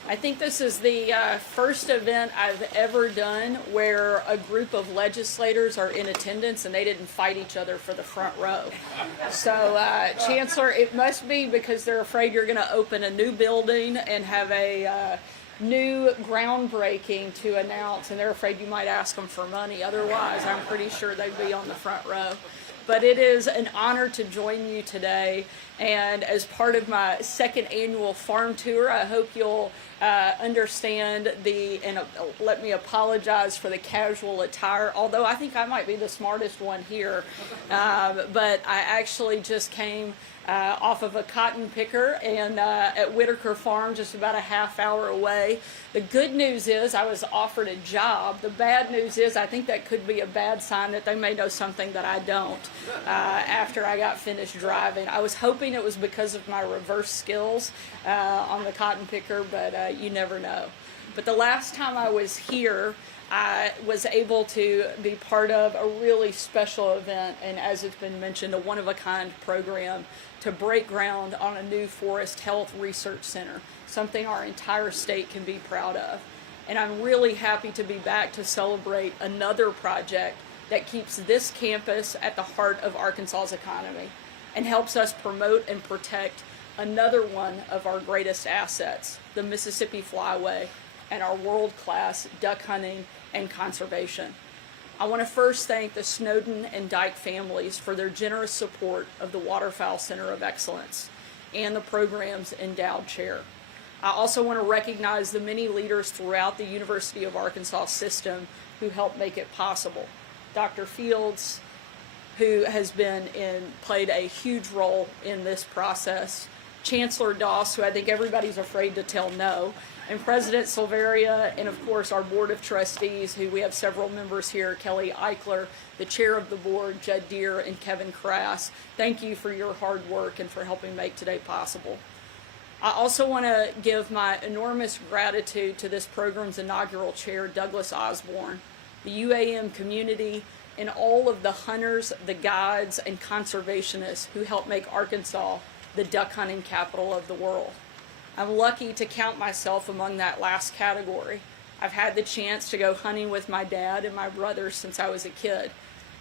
I think this is the first event I've ever done where a group of legislators are in attendance and they didn't fight each other for the front row. So, Chancellor, it must be because they're afraid you're going to open a new building and have a new groundbreaking to announce, and they're afraid you might ask them for money. Otherwise, I'm pretty sure they'd be on the front row. But it is an honor to join you today, and as part of my second annual farm tour, I hope you'll understand and let me apologize for the casual attire, although I think I might be the smartest one here. But I actually just came off of a cotton picker and at Whitaker Farm, just about a half hour away. The good news is I was offered a job. The bad news is I think that could be a bad sign that they may know something that I don't after I got finished driving. I was hoping it was because of my reverse skills on the cotton picker, but you never know. But the last time I was here, I was able to be part of a really special event, and as it's been mentioned, a one-of-a-kind program to break ground on a new forest health research center, something our entire state can be proud of. And I'm really happy to be back to celebrate another project that keeps this campus at the heart of Arkansas's economy and helps us promote and protect another one of our greatest assets, the Mississippi Flyway, and our world-class duck hunting and conservation. I want to first thank the Snowden and Dyke families for their generous support of the Waterfowl Center of Excellence and the program's endowed chair. I also want to recognize the many leaders throughout the University of Arkansas system who helped make it possible. Dr. Fields, who has played a huge role in this process, Chancellor Doss, who I think everybody's afraid to tell no, and President Silveria, and of course our Board of Trustees, who we have several members here, Kelly Eichler, the Chair of the Board, Judd Deere, and Kevin Crass. Thank you for your hard work and for helping make today possible. I also want to give my enormous gratitude to this program's inaugural chair, Douglas Osborne, the UAM community, and all of the hunters, the guides, and conservationists who helped make Arkansas the duck hunting capital of the world. I'm lucky to count myself among that last category. I've had the chance to go hunting with my dad and my brothers since I was a kid.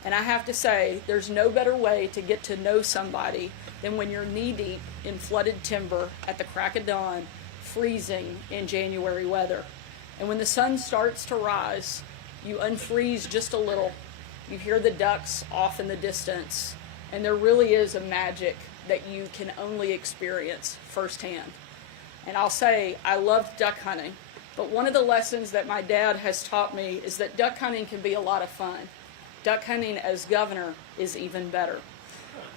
And I have to say, there's no better way to get to know somebody than when you're knee-deep in flooded timber at the crack of dawn, freezing in January weather. And when the sun starts to rise, you unfreeze just a little. You hear the ducks off in the distance, and there really is a magic that you can only experience firsthand. And I'll say, I loved duck hunting, but one of the lessons that my dad has taught me is that duck hunting can be a lot of fun. Duck hunting as governor is even better.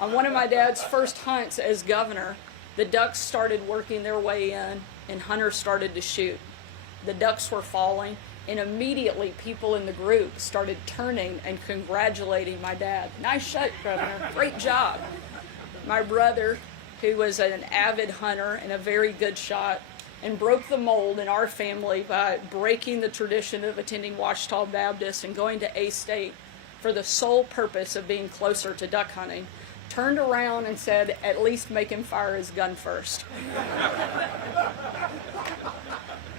On one of my dad's first hunts as governor, the ducks started working their way in and hunters started to shoot. The ducks were falling, and immediately people in the group started turning and congratulating my dad. Nice shot, Governor, great job. My brother, who was an avid hunter and a very good shot, and broke the mold in our family by breaking the tradition of attending Ouachita Baptist and going to A-State for the sole purpose of being closer to duck hunting, turned around and said, at least make him fire his gun first.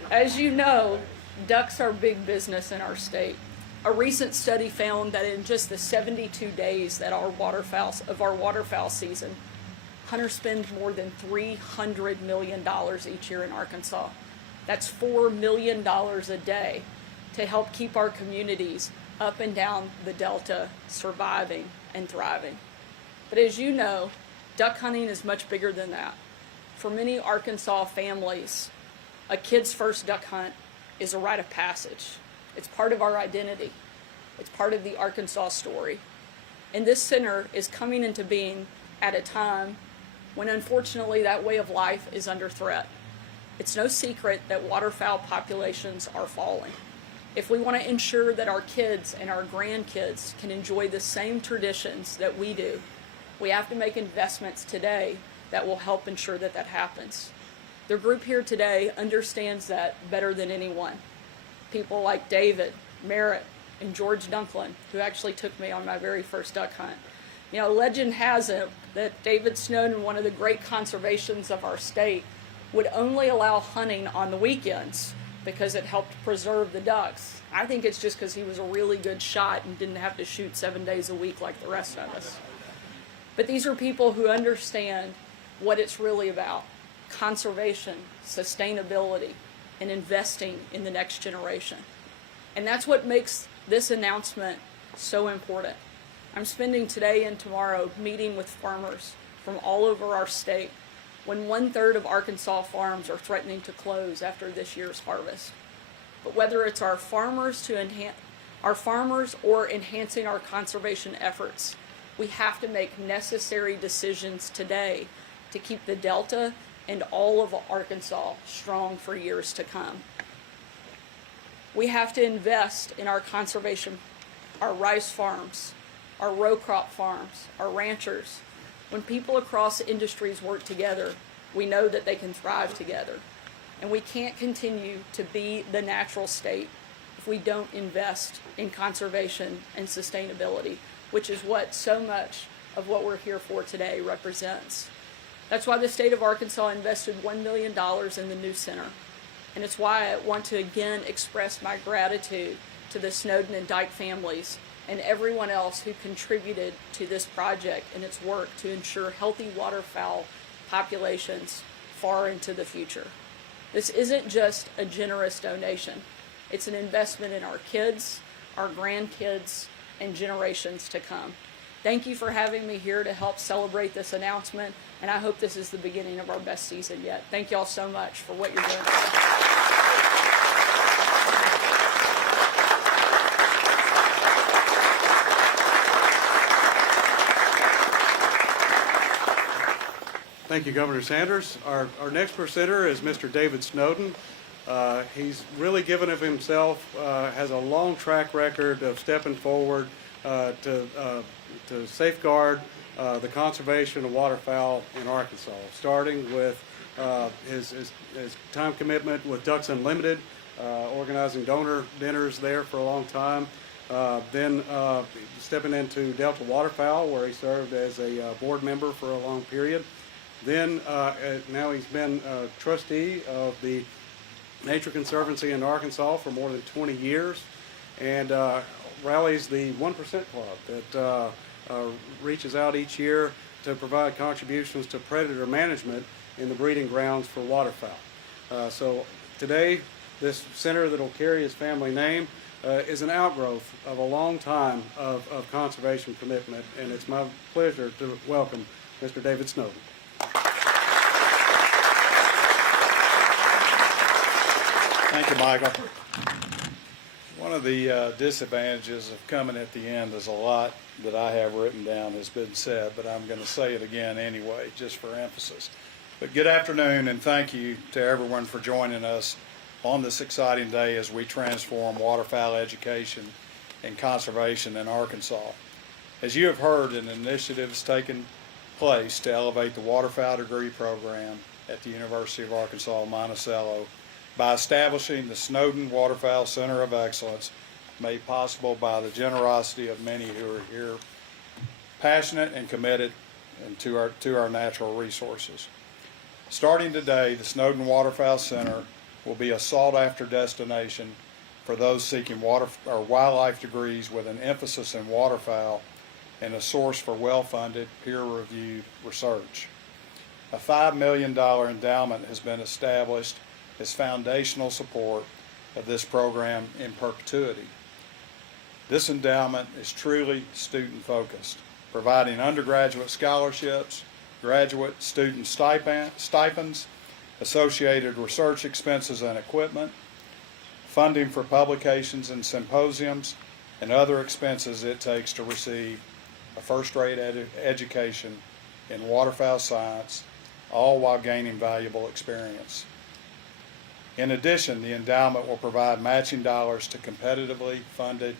As you know, ducks are big business in our state. A recent study found that in just the 72 days that our waterfowl season, hunters spend more than $300 million each year in Arkansas. That's $4 million a day to help keep our communities up and down the Delta surviving and thriving. But as you know, duck hunting is much bigger than that. For many Arkansas families, a kid's first duck hunt is a rite of passage. It's part of our identity. It's part of the Arkansas story. And this center is coming into being at a time when unfortunately that way of life is under threat. It's no secret that waterfowl populations are falling. If we want to ensure that our kids and our grandkids can enjoy the same traditions that we do, we have to make investments today that will help ensure that that happens. The group here today understands that better than anyone. People like David, Merritt, and George Dunklin, who actually took me on my very first duck hunt. You know, legend has it that David Snowden, one of the great conservations of our state, would only allow hunting on the weekends because it helped preserve the ducks. I think it's just because he was a really good shot and didn't have to shoot 7 days a week like the rest of us. But these are people who understand what it's really about: conservation, sustainability, and investing in the next generation. And that's what makes this announcement so important. I'm spending today and tomorrow meeting with farmers from all over our state when 1/3 of Arkansas farms are threatening to close after this year's harvest. But whether it's our farmers or enhancing our conservation efforts, we have to make necessary decisions today to keep the Delta and all of Arkansas strong for years to come. We have to invest in our conservation, our rice farms, our row crop farms, our ranchers. When people across industries work together, we know that they can thrive together. And we can't continue to be the natural state if we don't invest in conservation and sustainability, which is what so much of what we're here for today represents. That's why the state of Arkansas invested $1 million in the new center. And it's why I want to again express my gratitude to the Snowden and Dyke families and everyone else who contributed to this project and its work to ensure healthy waterfowl populations far into the future. This isn't just a generous donation. It's an investment in our kids, our grandkids, and generations to come. Thank you for having me here to help celebrate this announcement, and I hope this is the beginning of our best season yet. Thank you all so much for what you're doing. Thank you, Governor Sanders. Our next presenter is Mr. David Snowden. He's really given of himself, has a long track record of stepping forward to safeguard the conservation of waterfowl in Arkansas, starting with his time commitment with Ducks Unlimited, organizing donor dinners there for a long time. Then stepping into Delta Waterfowl, where he served as a board member for a long period. Then now he's been a trustee of the Nature Conservancy in Arkansas for more than 20 years, and rallies the 1% Club that reaches out each year to provide contributions to predator management in the breeding grounds for waterfowl. So today, this center that will carry his family name is an outgrowth of a long time of conservation commitment, and it's my pleasure to welcome Mr. David Snowden. Thank you, Michael. One of the disadvantages of coming at the end is a lot that I have written down has been said, but I'm going to say it again anyway, just for emphasis. But good afternoon, and thank you to everyone for joining us on this exciting day as we transform waterfowl education and conservation in Arkansas. As you have heard, an initiative has taken place to elevate the waterfowl degree program at the University of Arkansas-Monticello by establishing the Snowden Waterfowl Center of Excellence, made possible by the generosity of many who are here, passionate and committed to our natural resources. Starting today, the Snowden Waterfowl Center will be a sought-after destination for those seeking wildlife degrees with an emphasis in waterfowl and a source for well-funded, peer-reviewed research. A $5 million endowment has been established as foundational support of this program in perpetuity. This endowment is truly student-focused, providing undergraduate scholarships, graduate student stipends, associated research expenses and equipment, funding for publications and symposiums, and other expenses it takes to receive a first-rate education in waterfowl science, all while gaining valuable experience. In addition, the endowment will provide matching dollars to competitively funded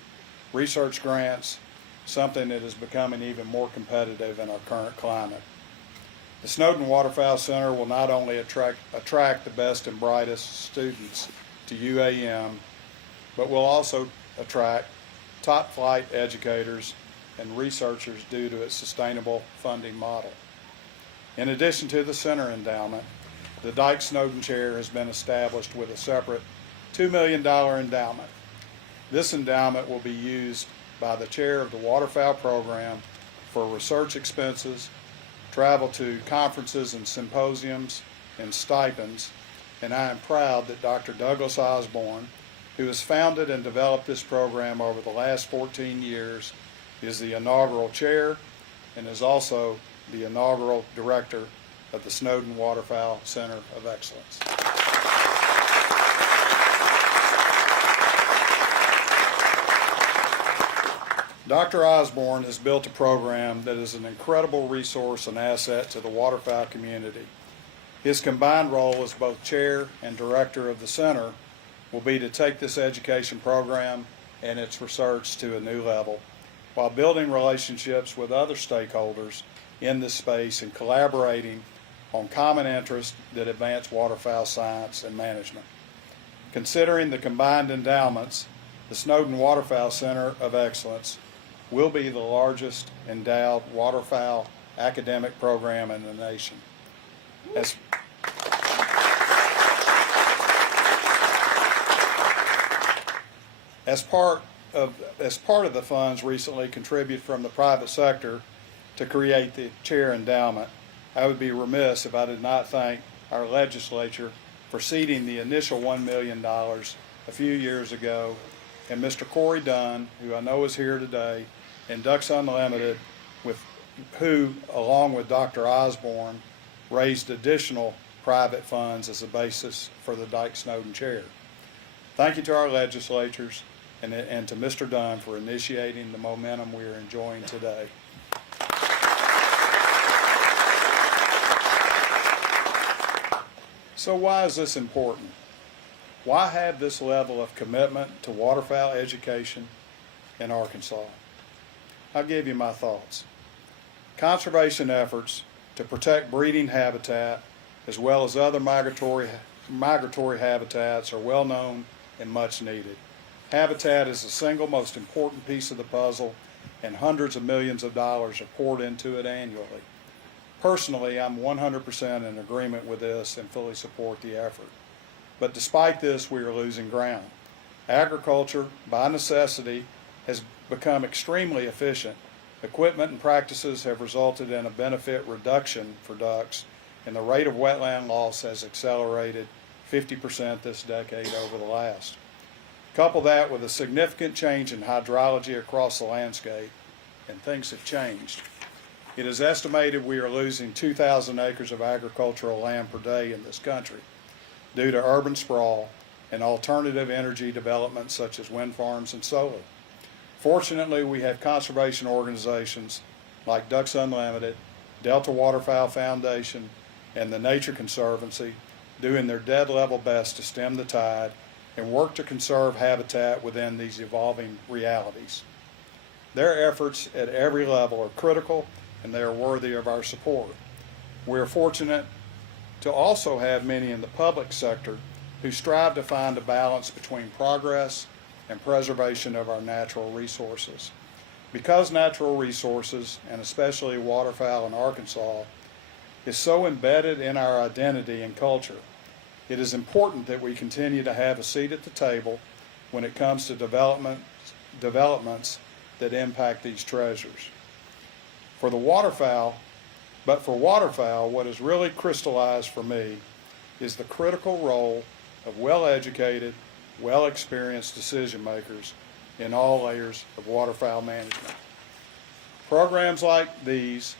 research grants, something that is becoming even more competitive in our current climate. The Snowden Waterfowl Center will not only attract the best and brightest students to UAM, but will also attract top flight educators and researchers due to its sustainable funding model. In addition to the center endowment, the Dyke Snowden Chair has been established with a separate $2 million endowment. This endowment will be used by the chair of the waterfowl program for research expenses, travel to conferences and symposiums, and stipends. And I am proud that Dr. Douglas Osborne, who has founded and developed this program over the last 14 years, is the inaugural chair and is also the inaugural director of the Snowden Waterfowl Center of Excellence. Dr. Osborne has built a program that is an incredible resource and asset to the waterfowl community. His combined role as both chair and director of the center will be to take this education program and its research to a new level, while building relationships with other stakeholders in this space and collaborating on common interests that advance waterfowl science and management. Considering the combined endowments, the Snowden Waterfowl Center of Excellence will be the largest endowed waterfowl academic program in the nation. As part of the funds recently contributed from the private sector to create the chair endowment, I would be remiss if I did not thank our legislature for seeding the initial $1 million a few years ago, and Mr. Corey Dunn, who I know is here today, and Ducks Unlimited, who, along with Dr. Osborne, raised additional private funds as a basis for the Dyke Snowden Chair. Thank you to our legislatures and to Mr. Dunn for initiating the momentum we are enjoying today. So why is this important? Why have this level of commitment to waterfowl education in Arkansas? I'll give you my thoughts. Conservation efforts to protect breeding habitat as well as other migratory habitats are well known and much needed. Habitat is the single most important piece of the puzzle, and hundreds of millions of dollars are poured into it annually. Personally, I'm 100% in agreement with this and fully support the effort. But despite this, we are losing ground. Agriculture, by necessity, has become extremely efficient. Equipment and practices have resulted in a benefit reduction for ducks, and the rate of wetland loss has accelerated 50% this decade over the last. Couple that with a significant change in hydrology across the landscape, and things have changed. It is estimated we are losing 2,000 acres of agricultural land per day in this country due to urban sprawl and alternative energy development such as wind farms and solar. Fortunately, we have conservation organizations like Ducks Unlimited, Delta Waterfowl Foundation, and the Nature Conservancy doing their dead level best to stem the tide and work to conserve habitat within these evolving realities. Their efforts at every level are critical, and they are worthy of our support. We are fortunate to also have many in the public sector who strive to find a balance between progress and preservation of our natural resources. Because natural resources, and especially waterfowl in Arkansas, is so embedded in our identity and culture, it is important that we continue to have a seat at the table when it comes to developments that impact these treasures. For waterfowl, what has really crystallized for me is the critical role of well-educated, well-experienced decision makers in all layers of waterfowl management. Programs like this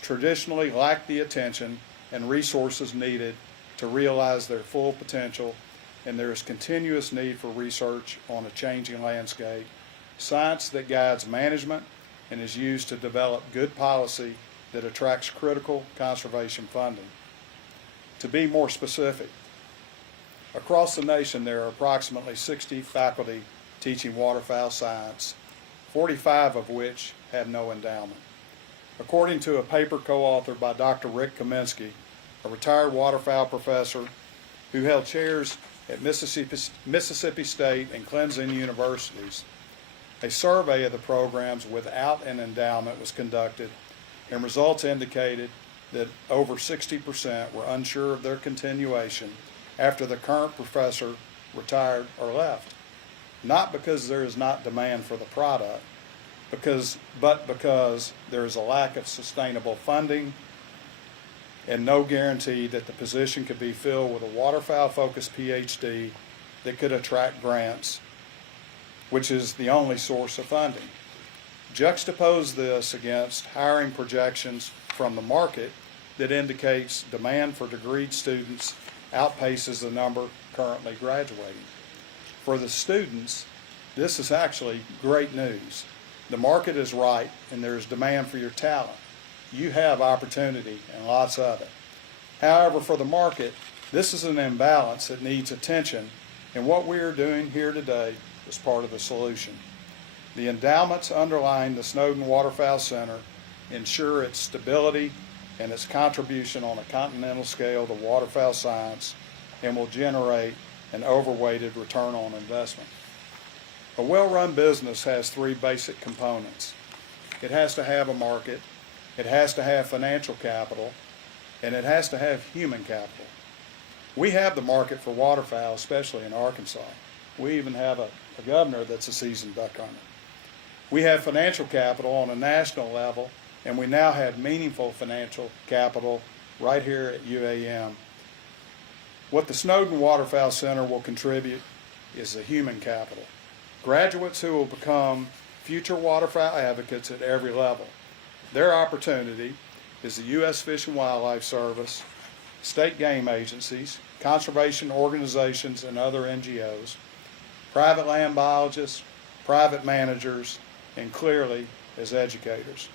traditionally lack the attention and resources needed to realize their full potential, and there is continuous need for research on a changing landscape, science that guides management and is used to develop good policy that attracts critical conservation funding. To be more specific, Across the nation, there are approximately 60 faculty teaching waterfowl science, 45 of which have no endowment. According to a paper co-authored by Dr. Rick Kaminsky, a retired waterfowl professor who held chairs at Mississippi State and Clemson universities, a survey of the programs without an endowment was conducted, and results indicated that over 60% were unsure of their continuation after the current professor retired or left. Not because there is not demand for the product, but because there is a lack of sustainable funding and no guarantee that the position could be filled with a waterfowl-focused PhD that could attract grants, which is the only source of funding. Juxtapose this against hiring projections from the market that indicates demand for degreed students outpaces the number currently graduating. For the students, this is actually great news. The market is right and there is demand for your talent. You have opportunity and lots of it. However, for the market, this is an imbalance that needs attention, and what we are doing here today is part of the solution. The endowments underlying the Snowden Waterfowl Center ensure its stability and its contribution on a continental scale to waterfowl science and will generate an overweighted return on investment. A well-run business has three basic components. It has to have a market, it has to have financial capital, and it has to have human capital. We have the market for waterfowl, especially in Arkansas. We even have a governor that's a seasoned duck hunter. We have financial capital on a national level, and we now have meaningful financial capital right here at UAM. What the Snowden Waterfowl Center will contribute is the human capital. Graduates who will become future waterfowl advocates at every level. Their opportunity is the U.S. Fish and Wildlife Service, state game agencies, conservation organizations and other NGOs, private land biologists, private managers, and clearly as educators.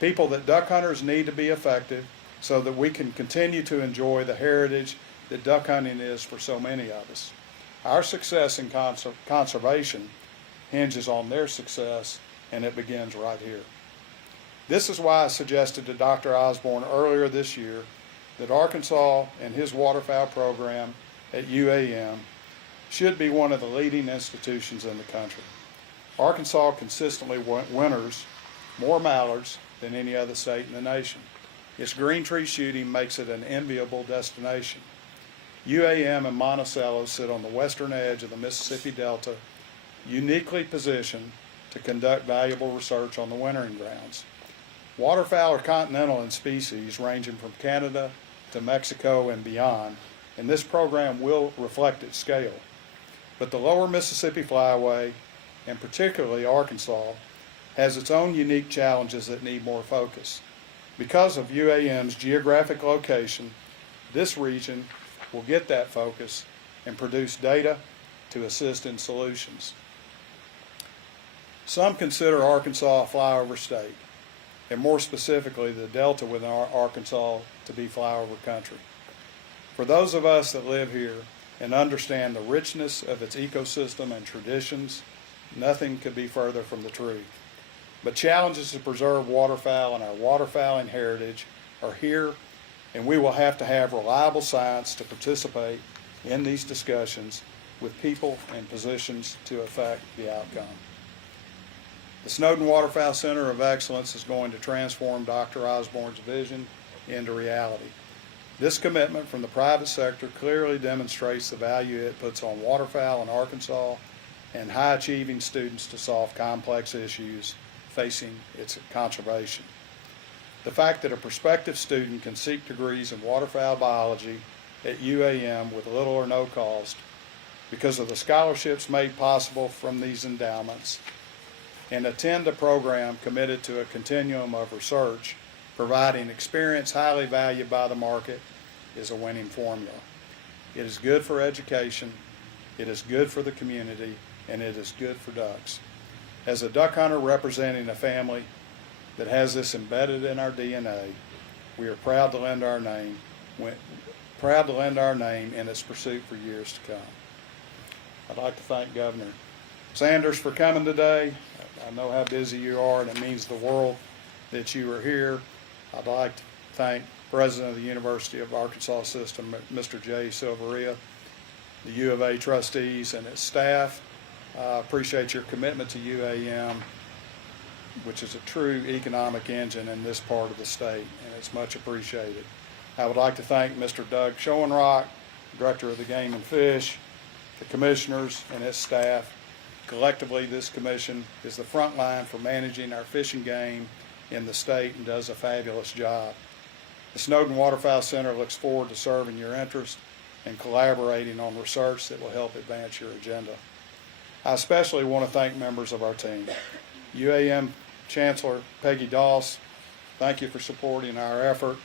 People that duck hunters need to be effective so that we can continue to enjoy the heritage that duck hunting is for so many of us. Our success in conservation hinges on their success, and it begins right here. This is why I suggested to Dr. Osborne earlier this year that Arkansas and his waterfowl program at UAM should be one of the leading institutions in the country. Arkansas consistently winters more mallards than any other state in the nation. Its green tree shooting makes it an enviable destination. UAM and Monticello sit on the western edge of the Mississippi Delta, uniquely positioned to conduct valuable research on the wintering grounds. Waterfowl are continental in species, ranging from Canada to Mexico and beyond, and this program will reflect its scale. But the lower Mississippi Flyway, and particularly Arkansas, has its own unique challenges that need more focus. Because of UAM's geographic location, this region will get that focus and produce data to assist in solutions. Some consider Arkansas a flyover state, and more specifically the Delta within Arkansas to be flyover country. For those of us that live here and understand the richness of its ecosystem and traditions, nothing could be further from the truth. But challenges to preserve waterfowl and our waterfowling heritage are here, and we will have to have reliable science to participate in these discussions with people in positions to affect the outcome. The Snowden Waterfowl Center of Excellence is going to transform Dr. Osborne's vision into reality. This commitment from the private sector clearly demonstrates the value it puts on waterfowl in Arkansas and high-achieving students to solve complex issues facing its conservation. The fact that a prospective student can seek degrees in waterfowl biology at UAM with little or no cost because of the scholarships made possible from these endowments and attend a program committed to a continuum of research providing experience highly valued by the market is a winning formula. It is good for education, it is good for the community, and it is good for ducks. As a duck hunter representing a family that has this embedded in our DNA, we are proud to lend our name proud to lend our name in its pursuit for years to come. I'd like to thank Governor Sanders for coming today. I know how busy you are, and it means the world that you are here. I'd like to thank President of the University of Arkansas System, Mr. Jay Silveria, the U of A trustees and its staff. I appreciate your commitment to UAM, which is a true economic engine in this part of the state, and it's much appreciated. I would like to thank Mr. Doug Schoenrock, Director of the Game and Fish, the commissioners and its staff. Collectively, this commission is the front line for managing our fishing game in the state and does a fabulous job. The Snowden Waterfowl Center looks forward to serving your interest and collaborating on research that will help advance your agenda. I especially want to thank members of our team. UAM Chancellor Peggy Doss, thank you for supporting our effort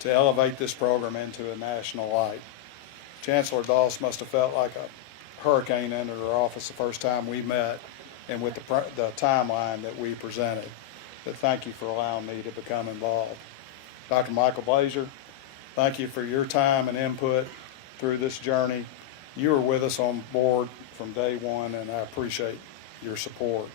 to elevate this program into a national light. Chancellor Doss must have felt like a hurricane entered her office the first time we met and with the timeline that we presented. But thank you for allowing me to become involved. Dr. Michael Blazer, thank you for your time and input through this journey. You were with us on board from day one, and I appreciate your support.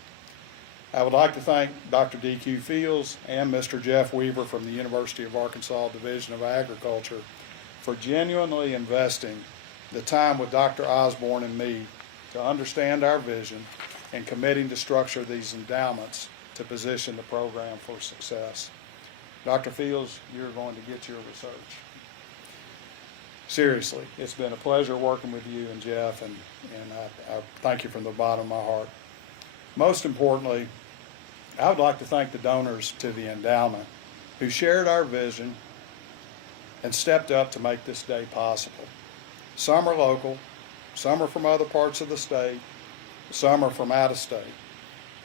I would like to thank Dr. D.Q. Fields and Mr. Jeff Weaver from the University of Arkansas Division of Agriculture for genuinely investing the time with Dr. Osborne and me to understand our vision and committing to structure these endowments to position the program for success. Dr. Fields, you're going to get your research. Seriously, it's been a pleasure working with you and Jeff, and I thank you from the bottom of my heart. Most importantly, I would like to thank the donors to the endowment who shared our vision and stepped up to make this day possible. Some are local, some are from other parts of the state, some are from out of state.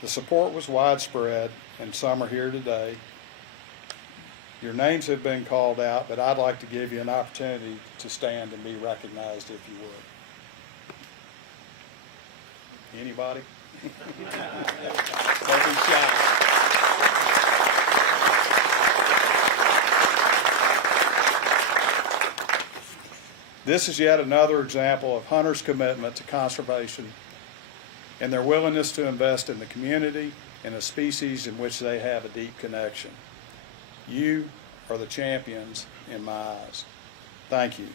The support was widespread, and some are here today. Your names have been called out, but I'd like to give you an opportunity to stand and be recognized if you would. Anybody? Don't be shy. This is yet another example of hunters' commitment to conservation and their willingness to invest in the community and a species in which they have a deep connection. You are the champions in my eyes. Thank you.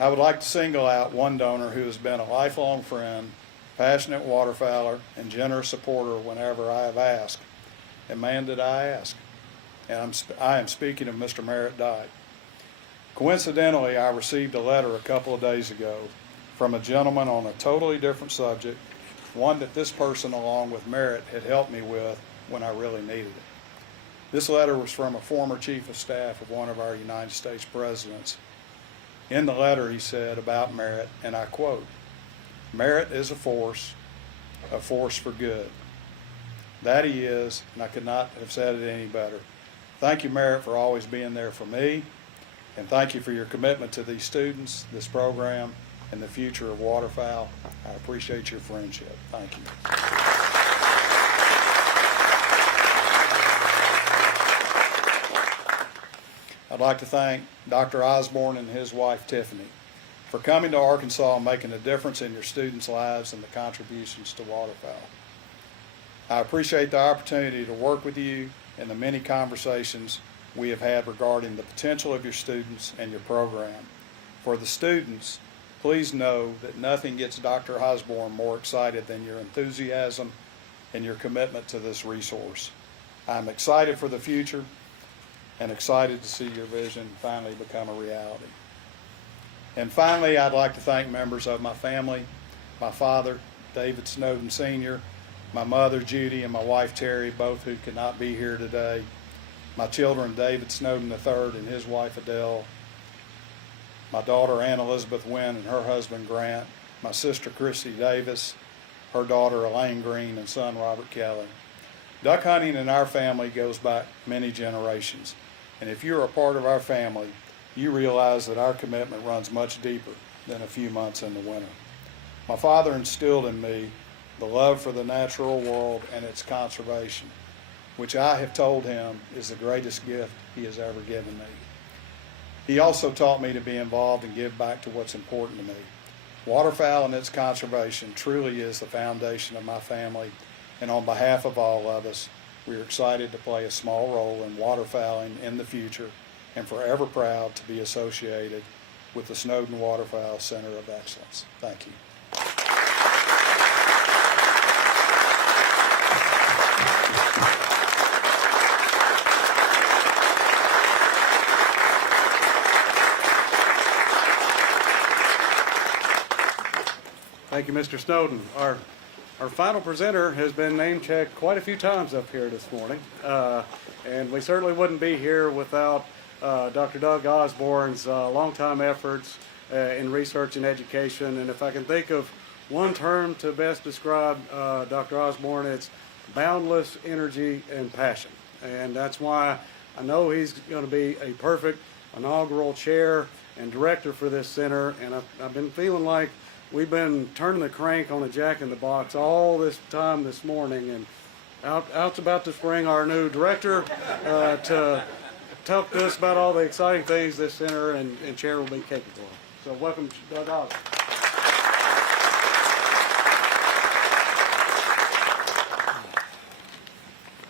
I would like to single out one donor who has been a lifelong friend, passionate waterfowler, and generous supporter whenever I have asked. And man, did I ask. And I am speaking of Mr. Merritt Dyke. Coincidentally, I received a letter a couple of days ago from a gentleman on a totally different subject, one that this person, along with Merritt, had helped me with when I really needed it. This letter was from a former chief of staff of one of our United States presidents. In the letter, he said about Merritt, and I quote, "Merritt is a force for good." That he is, and I could not have said it any better. Thank you, Merritt, for always being there for me, and thank you for your commitment to these students, this program, and the future of waterfowl. I appreciate your friendship. Thank you. I'd like to thank Dr. Osborne and his wife Tiffany for coming to Arkansas and making a difference in your students' lives and the contributions to waterfowl. I appreciate the opportunity to work with you and the many conversations we have had regarding the potential of your students and your program. For the students, please know that nothing gets Dr. Osborne more excited than your enthusiasm and your commitment to this resource. I'm excited for the future and excited to see your vision finally become a reality. And finally, I'd like to thank members of my family, my father, David Snowden Sr., my mother, Judy, and my wife, Terry, both who could not be here today, my children, David Snowden III and his wife, Adele, my daughter, Ann Elizabeth Wynn, and her husband, Grant, my sister, Christy Davis, her daughter, Elaine Green, and son, Robert Kelly. Duck hunting in our family goes back many generations. And if you're a part of our family, you realize that our commitment runs much deeper than a few months in the winter. My father instilled in me the love for the natural world and its He also taught me to be involved and give back to what's important to me. Waterfowl and its conservation truly is the foundation of my family, and on behalf of all of us, we are excited to play a small role in waterfowling in the future and forever proud to be associated with the Snowden Waterfowl Center of Excellence. Thank you. Thank you, Mr. Snowden. Our final presenter has been name-checked quite a few times up here this morning, and we certainly wouldn't be here without Dr. Doug Osborne's longtime efforts in research and education. And if I can think of one term to best describe Dr. Osborne, it's boundless energy and passion. And that's why I know he's going to be a perfect inaugural chair and director for this center, and I've been feeling like we've been turning the crank on a jack-in-the-box all this time this morning, and out's about to spring our new director to talk to us about all the exciting things this center and chair will be capable of. So welcome, Doug Osborne.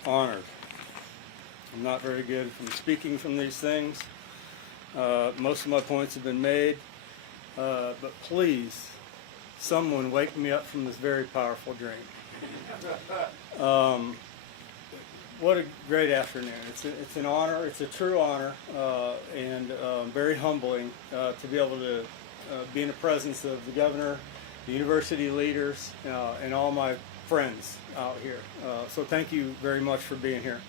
Honored. I'm not very good from speaking from these things. Most of my points have been made, but please, someone wake me up from this very powerful dream. What a great afternoon. It's an honor, it's a true honor, and very humbling to be able to be in the presence of the governor, the university leaders, and all my friends out here. So thank you very much for being here.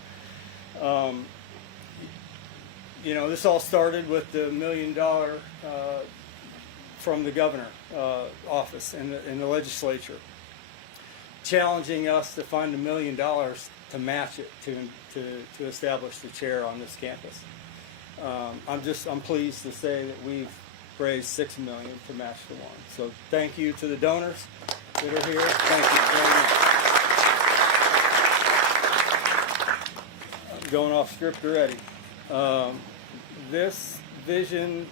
You know, this all started with the $1 million from the governor office and the legislature, challenging us to find $1 million to match it to establish the chair on this campus. I'm pleased to say that we've raised $6 million to match the one. So thank you to the donors that are here. Thank you very much. I'm going off script already. This vision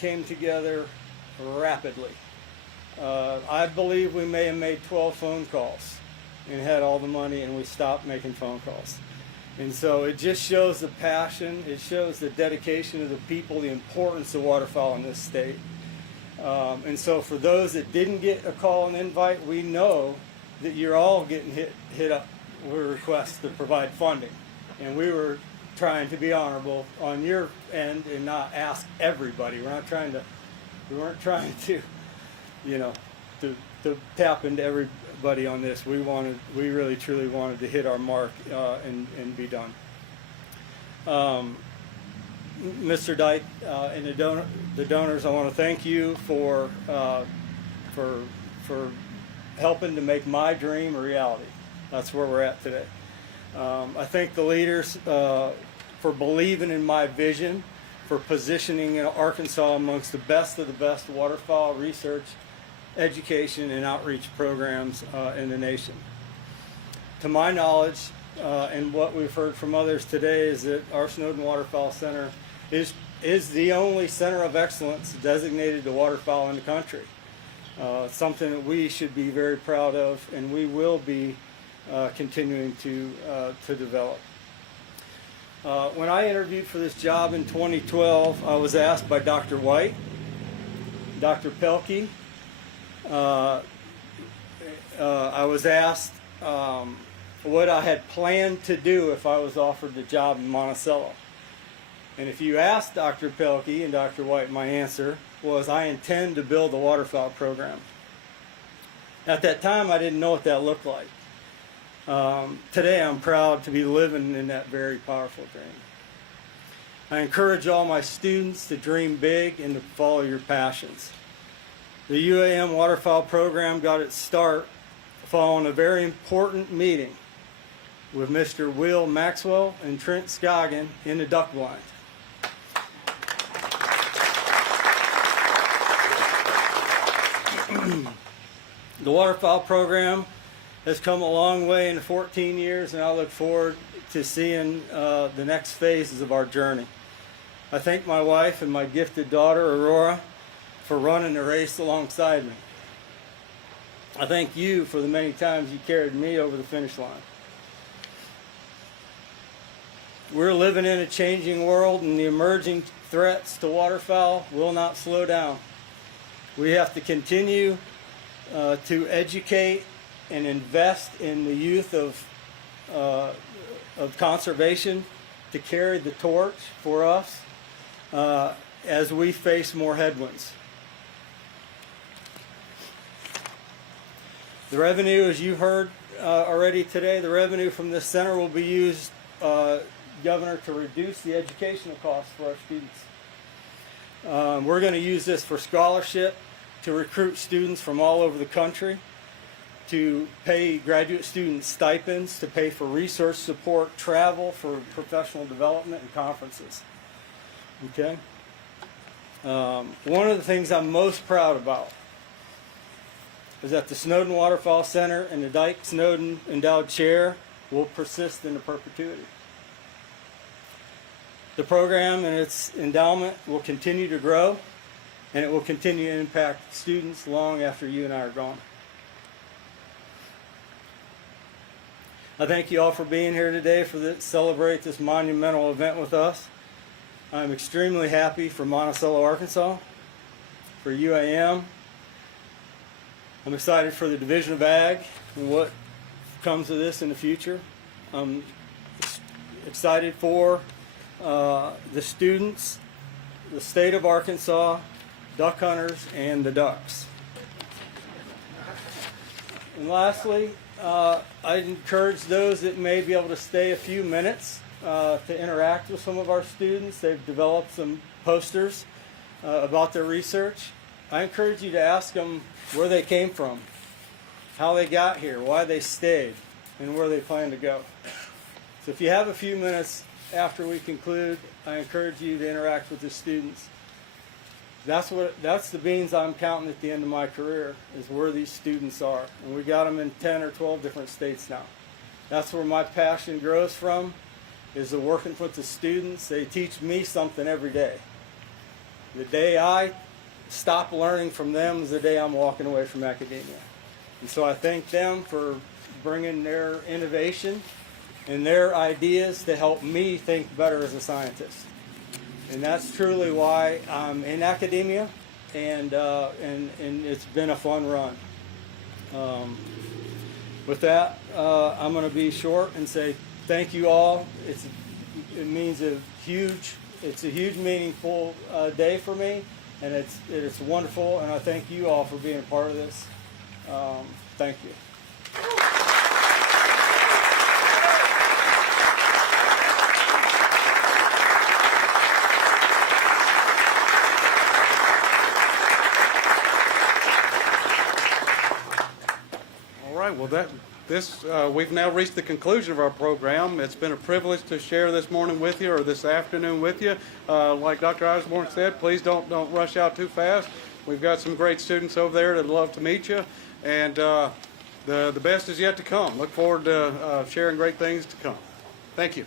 came together rapidly. I believe we may have made 12 phone calls and had all the money, and we stopped making phone calls. And so it just shows the passion, it shows the dedication of the people, the importance of waterfowl in this state. And so for those that didn't get a call and invite, we know that you're all getting hit up with requests to provide funding. And we were trying to be honorable on your end and not ask everybody. We weren't trying to, you know, to tap into everybody on this. We really truly wanted to hit our mark and be done. Mr. Dyke and the donors, I want to thank you for helping to make my dream a reality. That's where we're at today. I thank the leaders for believing in my vision, for positioning Arkansas amongst the best of the best waterfowl research, education, and outreach programs in the nation. To my knowledge, and what we've heard from others today, is that our Snowden Waterfowl Center is the only center of excellence designated to waterfowl in the country. Something that we should be very proud of, and we will be continuing to develop. When I interviewed for this job in 2012, I was asked by Dr. White, Dr. Pelkey, I was asked what I had planned to do if I was offered the job in Monticello. And if you asked Dr. Pelkey and Dr. White, my answer was, I intend to build a waterfowl program. At that time, I didn't know what that looked like. Today, I'm proud to be living in that very powerful dream. I encourage all my students to dream big and to follow your passions. The UAM waterfowl program got its start following a very important meeting with Mr. Will Maxwell and Trent Scoggin in the duck blind. The waterfowl program has come a long way in 14 years, and I look forward to seeing the next phases of our journey. I thank my wife and my gifted daughter, Aurora, for running the race alongside me. I thank you for the many times you carried me over the finish line. We're living in a changing world, and the emerging threats to waterfowl will not slow down. We have to continue to educate and invest in the youth of conservation to carry the torch for us as we face more headwinds. The revenue, as you heard already today, the revenue from this center will be used, Governor, to reduce the educational costs for our students. We're going to use this for scholarship, to recruit students from all over the country, to pay graduate student stipends, to pay for research support, travel, for professional development, and conferences. Okay? One of the things I'm most proud about is that the Snowden Waterfowl Center and the Dyke Snowden Endowed Chair will persist into perpetuity. The program and its endowment will continue to grow, and it will continue to impact students long after you and I are gone. I thank you all for being here today to celebrate this monumental event with us. I'm extremely happy for Monticello, Arkansas, for UAM. I'm excited for the Division of Ag and what comes of this in the future. I'm excited for the students, the state of Arkansas, duck hunters, and the ducks. And lastly, I encourage those that may be able to stay a few minutes to interact with some of our students. They've developed some posters about their research. I encourage you to ask them where they came from, how they got here, why they stayed, and where they plan to go. So if you have a few minutes after we conclude, I encourage you to interact with the students. That's the beans I'm counting at the end of my career, is where these students are. And we got them in 10 or 12 different states now. That's where my passion grows from, is the working with the students. They teach me something every day. The day I stop learning from them is the day I'm walking away from academia. And so I thank them for bringing their innovation and their ideas to help me think better as a scientist. And that's truly why I'm in academia, and it's been a fun run. With that, I'm going to be short and say thank you all. It means it's a huge meaningful day for me, and it's wonderful, and I thank you all for being a part of this. Thank you. Well, we've now reached the conclusion of our program. It's been a privilege to share this morning with you, or this afternoon with you. Like Dr. Osborne said, please don't rush out too fast. We've got some great students over there that'd love to meet you, and the best is yet to come. Look forward to sharing great things to come. Thank you.